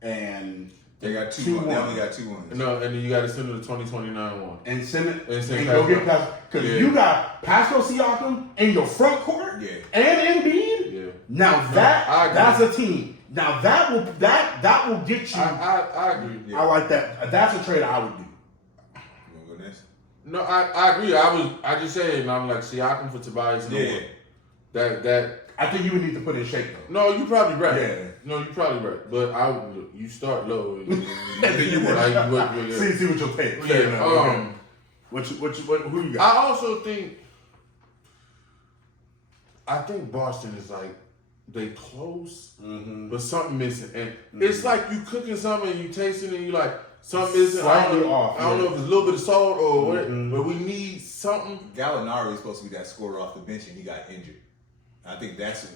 and They got Two two. They ones. only got 2 ones. No, and then you got to send the 2029 one. and send it And send and go Pascal. get Pascal. Because Yeah. you got Pascal Siakam in your front court Yeah. and Embiid. Yeah. Now I agree. that's a team. Now that will get you. I agree. Yeah. I like that. That's a trade I would do. You wanna go next? No, I agree. I just said, and I'm like Siakam for Tobias. No Yeah. one. That. I think you would need to put in Shake though. No, you probably right. Yeah. No, you probably right. But you start low. And then you work. like, you work your- See what you'll take. Yeah, Fair enough. Okay. Who you got? I also think. I think Boston is like they close, Mm-hmm. but something missing, and it's like you cooking something and you tasting it and you like something missing. I Slightly don't know. off, I don't yeah. know if it's a little bit of salt or what, Mhm. but we need something. Gallinari is supposed to be that scorer off the bench, and he got injured. I think that's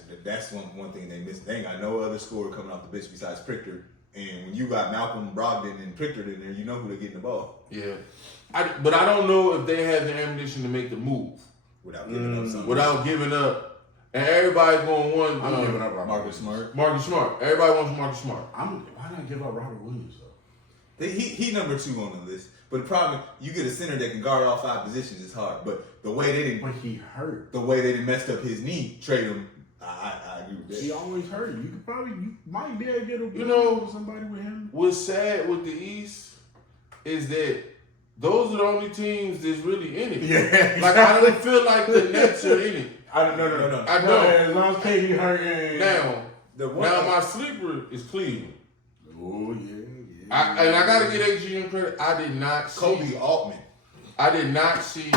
one thing they missed. They ain't got no other scorer coming off the bench besides Prichter. And when you got Malcolm Brogdon and Prichter in there, you know who they're getting the ball Yeah, but I don't know if they have the ammunition to make the move without giving up something. without giving up. And everybody going one. I'm giving up Robert Marcus Williams. Smart. Marcus Smart. Everybody wants Marcus Smart. Why not give up Robert Williams though? He number 2 on the list. But the problem, you get a center that can guard all 5 positions, it's hard. But the way they But he hurt. didn't messed up his knee, trade him. I agree with He that. always hurt. You might be able to get a You know- somebody with him. What's sad with the East is that those are the only teams that's really in it. Yeah, Like I don't feel like the Nets are in it. No. I know. As long as KD hurt. Yeah. Now my sleeper is Cleveland. Oh yeah. And I gotta get AGM credit. I did not see Kobe Altman. I did not see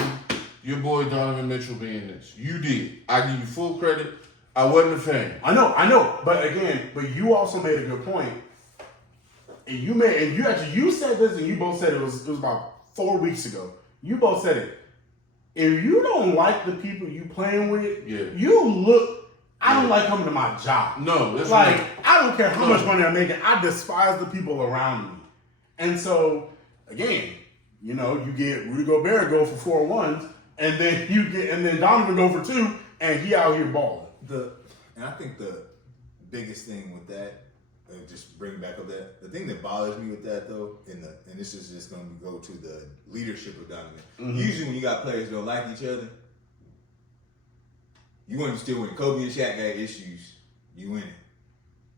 your boy Donovan Mitchell being this. You did. I give you full credit. I wasn't a fan. I know. But you also made a good point. And you said this, and you both said it was about 4 weeks ago. You both said it. If you don't like the people you playing with, Yeah. you look. I don't like coming to my job. No, that's Like, right. I don't care how No. much money I'm making. I despise the people around me. And so, again, you get Rudy Gobert go for 4 ones, and then Donovan go for 2, and he out here balling. And I think the biggest thing with that, just bring back up that, the thing that bothers me with that though, and this is just going to go to the leadership of Donovan. Mm-hmm. Usually when you got players that don't like each other, you want to still win. Kobe and Shaq got issues, you win it.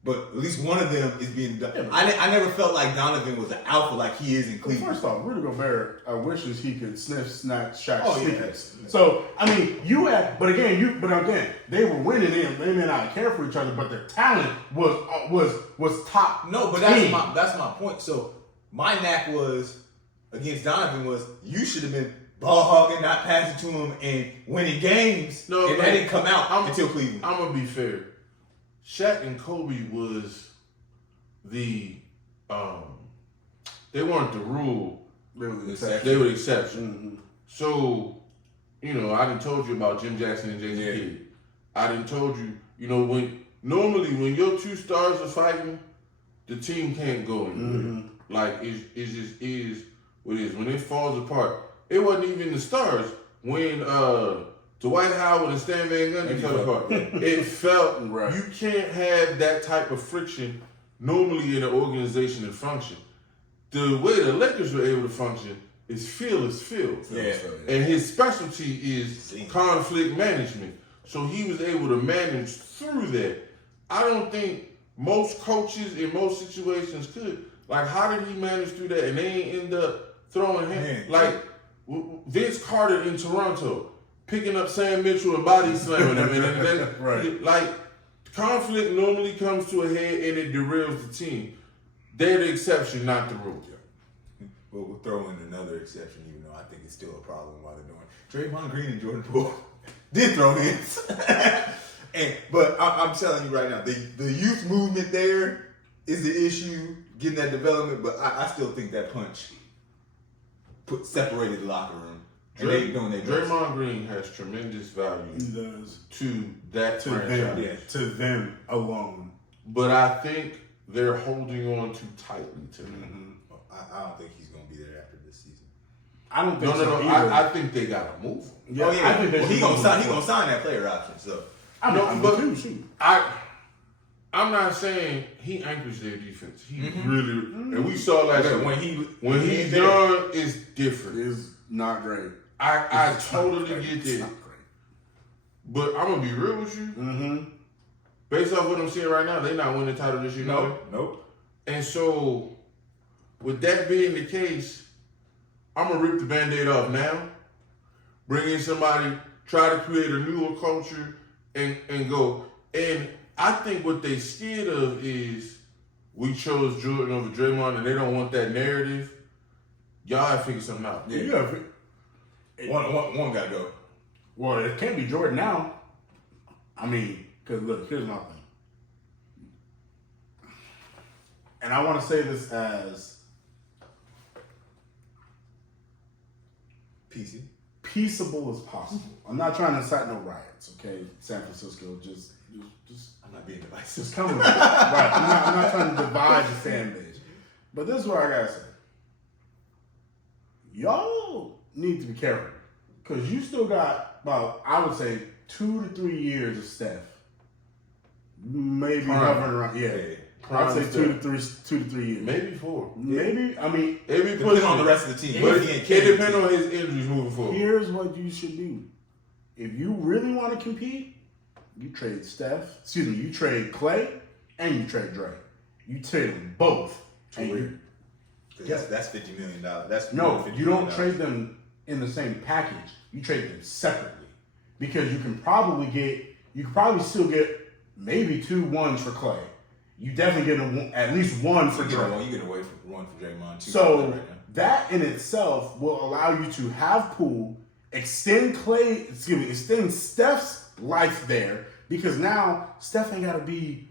But at least one of them is being done. Yeah, but- I never felt like Donovan was an alpha like he is in Well, Cleveland. first off, Rudy Gobert wishes he could snatch Shaq's Oh, yeah. sneakers. So I mean, but again, they were winning. They may not care for each other, but their talent was top. No, but team. that's my point. So my knack was against Donovan was you should have been ball hogging, not passing to him, and winning games. No, and but that didn't come out until Cleveland. I'm gonna be fair. Shaq and Kobe was the they weren't the rule. They were the They exception. They were the exception. Mhm. So, I done told you about Jim Jackson and Jason Yeah. Kidd. I done told you, when your 2 stars are fighting, the team can't go anywhere. Like it just is what it is. When it falls apart, it wasn't even the stars. When Dwight Howard and Stan Van Gundy fell apart, it felt Right. you can't have that type of friction normally in an organization and function. The way the Lakers were able to function is Phil is Phil. Yeah. And his specialty is Zinc. conflict management. So he was able to manage through that. I don't think most coaches in most situations could. Like, how did he manage through that? And they ain't end up throwing him. Man. Like, Vince Carter in Toronto, picking up Sam Mitchell and body slamming him. And then, Right. Like, conflict normally comes to a head and it derails the team. They're the exception, not the rule. But we'll throw in another exception, even though I think it's still a problem while they're doing it. Draymond Green and Jordan Poole did throw hands. But I'm telling you right now, the youth movement there is the issue, getting that development, but I still think that punch separated the locker room. And they doing their best. Draymond Green has tremendous value He does. to that To franchise. them, Yeah. to them alone. But I think they're holding on too tightly to him. I don't think he's going to be there after this season. I don't think No. so either. I think they gotta move him. Yeah, Oh, yeah. I think Well, he going to gonna sign that player option. So I No, mean, but- but shoot. I'm not saying he anchors their defense. He really, and we saw last year when he's young, it's different. It's not great. I totally get It's that. not great. But I'm gonna be real with you. Mm-hmm. Based off what I'm seeing right now, they're not winning the title this year. Nope. And so, with that being the case, I'm gonna rip the Band-Aid off now. Bring in somebody, try to create a newer culture, and go. And I think what they scared of is we chose Jordan over Draymond, and they don't want that narrative. Y'all have to figure something out. Yeah. One got to go. Well, it can't be Jordan now. I mean, because look, here's my thing. And I want to say this as PC. peaceable as possible. I'm not trying to incite no riots, okay? San Francisco, just I'm not being divisive. just come with me. Right. I'm not trying to divide the fan base. But this is what I gotta say. Y'all need to be careful. Because you still got about, I would say, 2 to 3 years of Steph. Maybe hovering around. Yeah. I'd say 2 to 3 years. Maybe 4. Maybe, I mean, Every Depending on the rest of the team. But If he it ain't carrying depends the on team. his injuries moving forward. here's what you should do. If you really want to compete, you trade you trade Clay, and you trade Dre. You trade them both. And you, That's $50 million. That's no, $50 you don't million. trade them in the same package. You trade them separately. Because you could probably still get maybe 2 1s for Clay. You definitely get at least 1 for Dre. You get away from one for Draymond too. So right now. that in itself will allow you to have Poole, extend Steph's life there, because now Steph ain't gotta be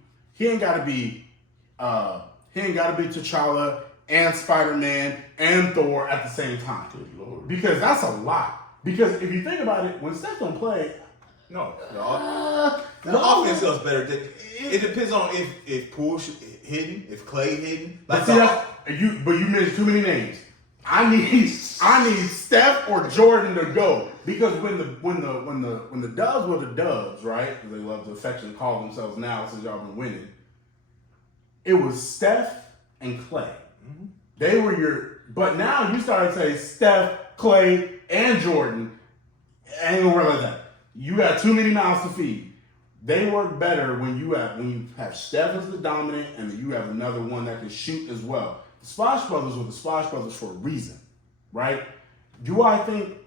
T'Challa and Spider-Man and Thor at the same time. Good Lord. Because that's a lot. Because if you think about it, when Steph don't play, No, the offense does better. It depends on if Poole hitting, if Clay hitting. but you mentioned too many names. I need Steph or Jordan to go, because when the Dubs were the Dubs, right? They love to affectionately call themselves now since y'all been winning. It was Steph and Clay. Mm-hmm. They were but now you started to say Steph, Clay, and Jordan. Ain't gonna work like that. You got too many mouths to feed. They work better when you have Steph as the dominant, and you have another one that can shoot as well. The Splash Brothers were the Splash Brothers for a reason, right? Do I think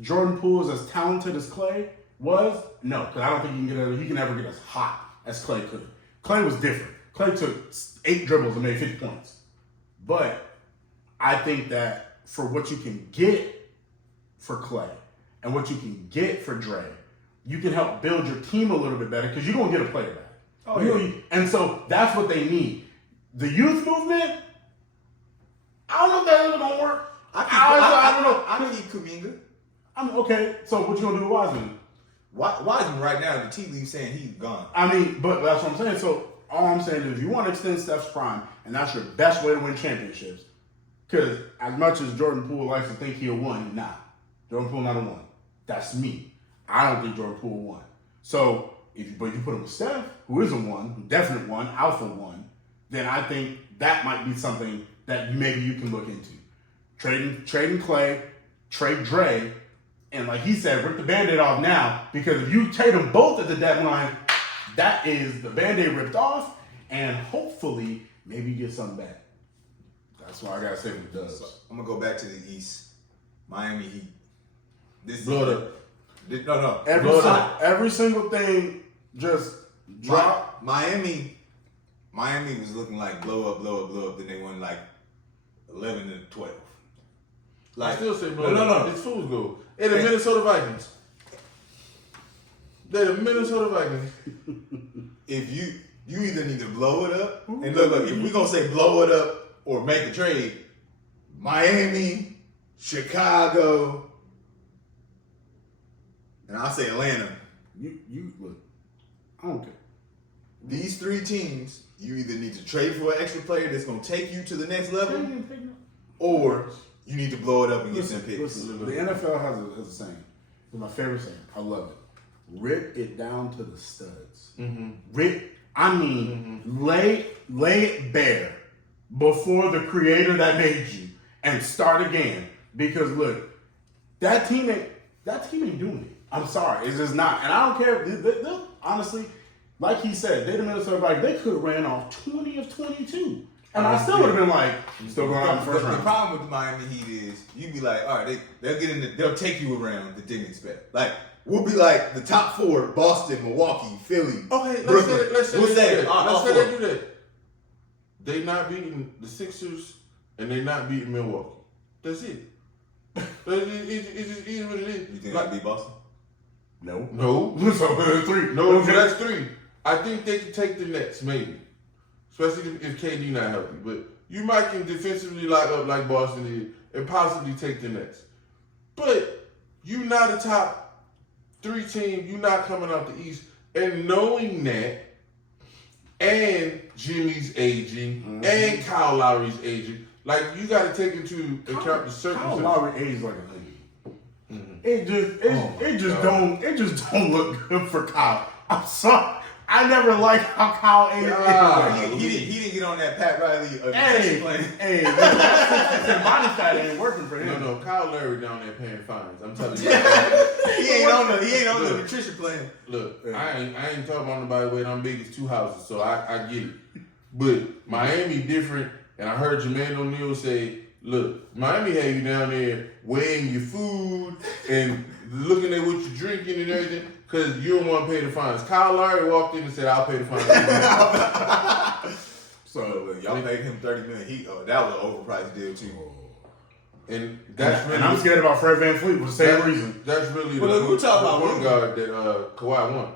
Jordan Poole is as talented as Clay was? No, because I don't think he can ever get as hot as Clay could. Clay was different. Clay took 8 dribbles and made 50 points. But I think that for what you can get for Clay and what you can get for Dre, you can help build your team a little bit better, because you're going to get a player back. Oh, yeah. And so that's what they need. The youth movement, I don't know if that is going to work. I don't know. I keep Kuminga. Okay, so what you going to do with Wiseman? Wiseman right now, the tea leaf saying he's gone. I mean, but that's what I'm saying. So all I'm saying is, if you want to extend Steph's prime, and that's your best way to win championships, because as much as Jordan Poole likes to think he'll win, he's not. Jordan Poole not a 1. That's me. I don't think Jordan Poole won. So if you put him with Steph, who is a 1, definite 1, alpha 1, then I think that might be something that maybe you can look into. Trading Clay, trade Dre, and like he said, rip the Band-Aid off now, because if you trade them both at the deadline, that is the Band-Aid ripped off, and hopefully maybe you get something back. That's why I gotta say what it does. So I'm gonna go back to the East. Miami Heat. Blow it up. No. Every single thing just drop. Miami was looking like blow up. Then they won like 11 to 12. I still say blow it no. up. It's fool's gold. They're the Minnesota Vikings. They're the Minnesota Vikings. If you either need to blow it up, and look, if we're gonna say blow it up or make a trade, Miami, Chicago, and I'll say Atlanta. You look. I don't care. These 3 teams, you either need to trade for an extra player that's gonna take you to the next level, or you need to blow it up and get some picks. Listen, the NFL has a saying. It's my favorite saying. I love it. Rip it down to the studs. Mm-hmm. Rip I mean, lay it bare before the creator that made you and start again. Because look, that team ain't doing it. I'm sorry, it's just not. And I don't care. They honestly, like he said, they the Minnesota Vikings, they could have ran off 20 of 22. And I still would have been like, still going out in the first The round. problem with the Miami Heat is you'd be like, all right, they'll take you around that didn't expect. Like we'll be like the top 4: Boston, Milwaukee, Philly. Okay, Brooklyn. let's say We'll they say do that. all Let's say four. they do that. They not beating the Sixers and they not beating Milwaukee. That's it. It just is what it is. You think Like, they'll beat Boston? No. no. So 3. No, so that's 3. I think they can take the Nets, maybe. Especially if KD not healthy. But you might can defensively lock up like Boston did and possibly take the Nets. But you not a top 3 team. You not coming out the East. And knowing that, and Jimmy's aging, and Kyle Lowry's aging, like you got to take into account the Kyle circumstances. Lowry aged like a hoodie. It just don't look good for Kyle. I'm sorry. I never liked how Kyle aged. He didn't get on that Pat Riley Hey, plane. that body fat ain't working for him. No, Kyle Lowry down there paying fines. I'm telling you. He ain't on the nutrition plan. Look, I ain't talking about nobody weight. I'm big as 2 houses, so I get it. But Miami different, and I heard Jermaine O'Neal say, look, Miami had you down there weighing your food and looking at what you're drinking and everything because you don't want to pay the fines. Kyle Lowry walked in and said, I'll pay the fines. So y'all paid him $30 million. That was an overpriced deal too. And that's really, And I'm scared about Fred VanVleet for the same reason. That's really Well, look, we talk about one winning. guard that Kawhi won.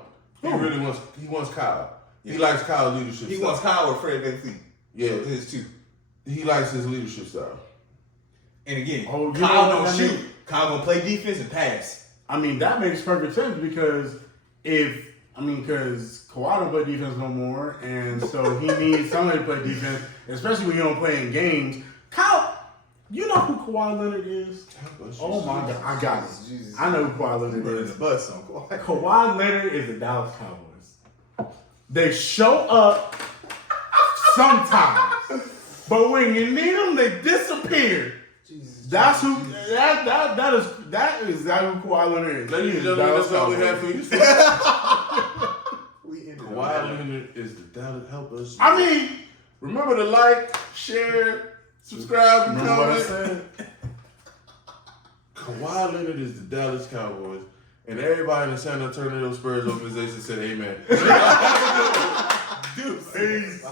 He wants Kyle. Yeah. He likes Kyle's leadership He style. wants Kyle or Fred VanVleet. Yeah. Those are his 2. He likes his leadership style. And again, Oh, you Kyle know don't what I shoot. mean? Kyle gonna play defense and pass. I mean, that makes perfect sense because because Kawhi don't play defense no more, and so he needs somebody to play defense, especially when you don't play in games. Kyle, you know who Kawhi Leonard is? Oh my God, I got it. Jesus. I know who Kawhi Leonard Running is. the bus on Kawhi. Kawhi Leonard is the Dallas Cowboys. They show up sometimes, but when you need them, they disappear. That's who. That is exactly who Kawhi Leonard is. Ladies and He is gentlemen, Dallas that's all we Cowboys. have for you. We ended Kawhi Leonard is the Dallas. Help us. I mean, Remember to like, share, subscribe, and remember what I comment. said? Kawhi Leonard is the Dallas Cowboys, and everybody in the San Antonio Spurs organization said amen. Peace.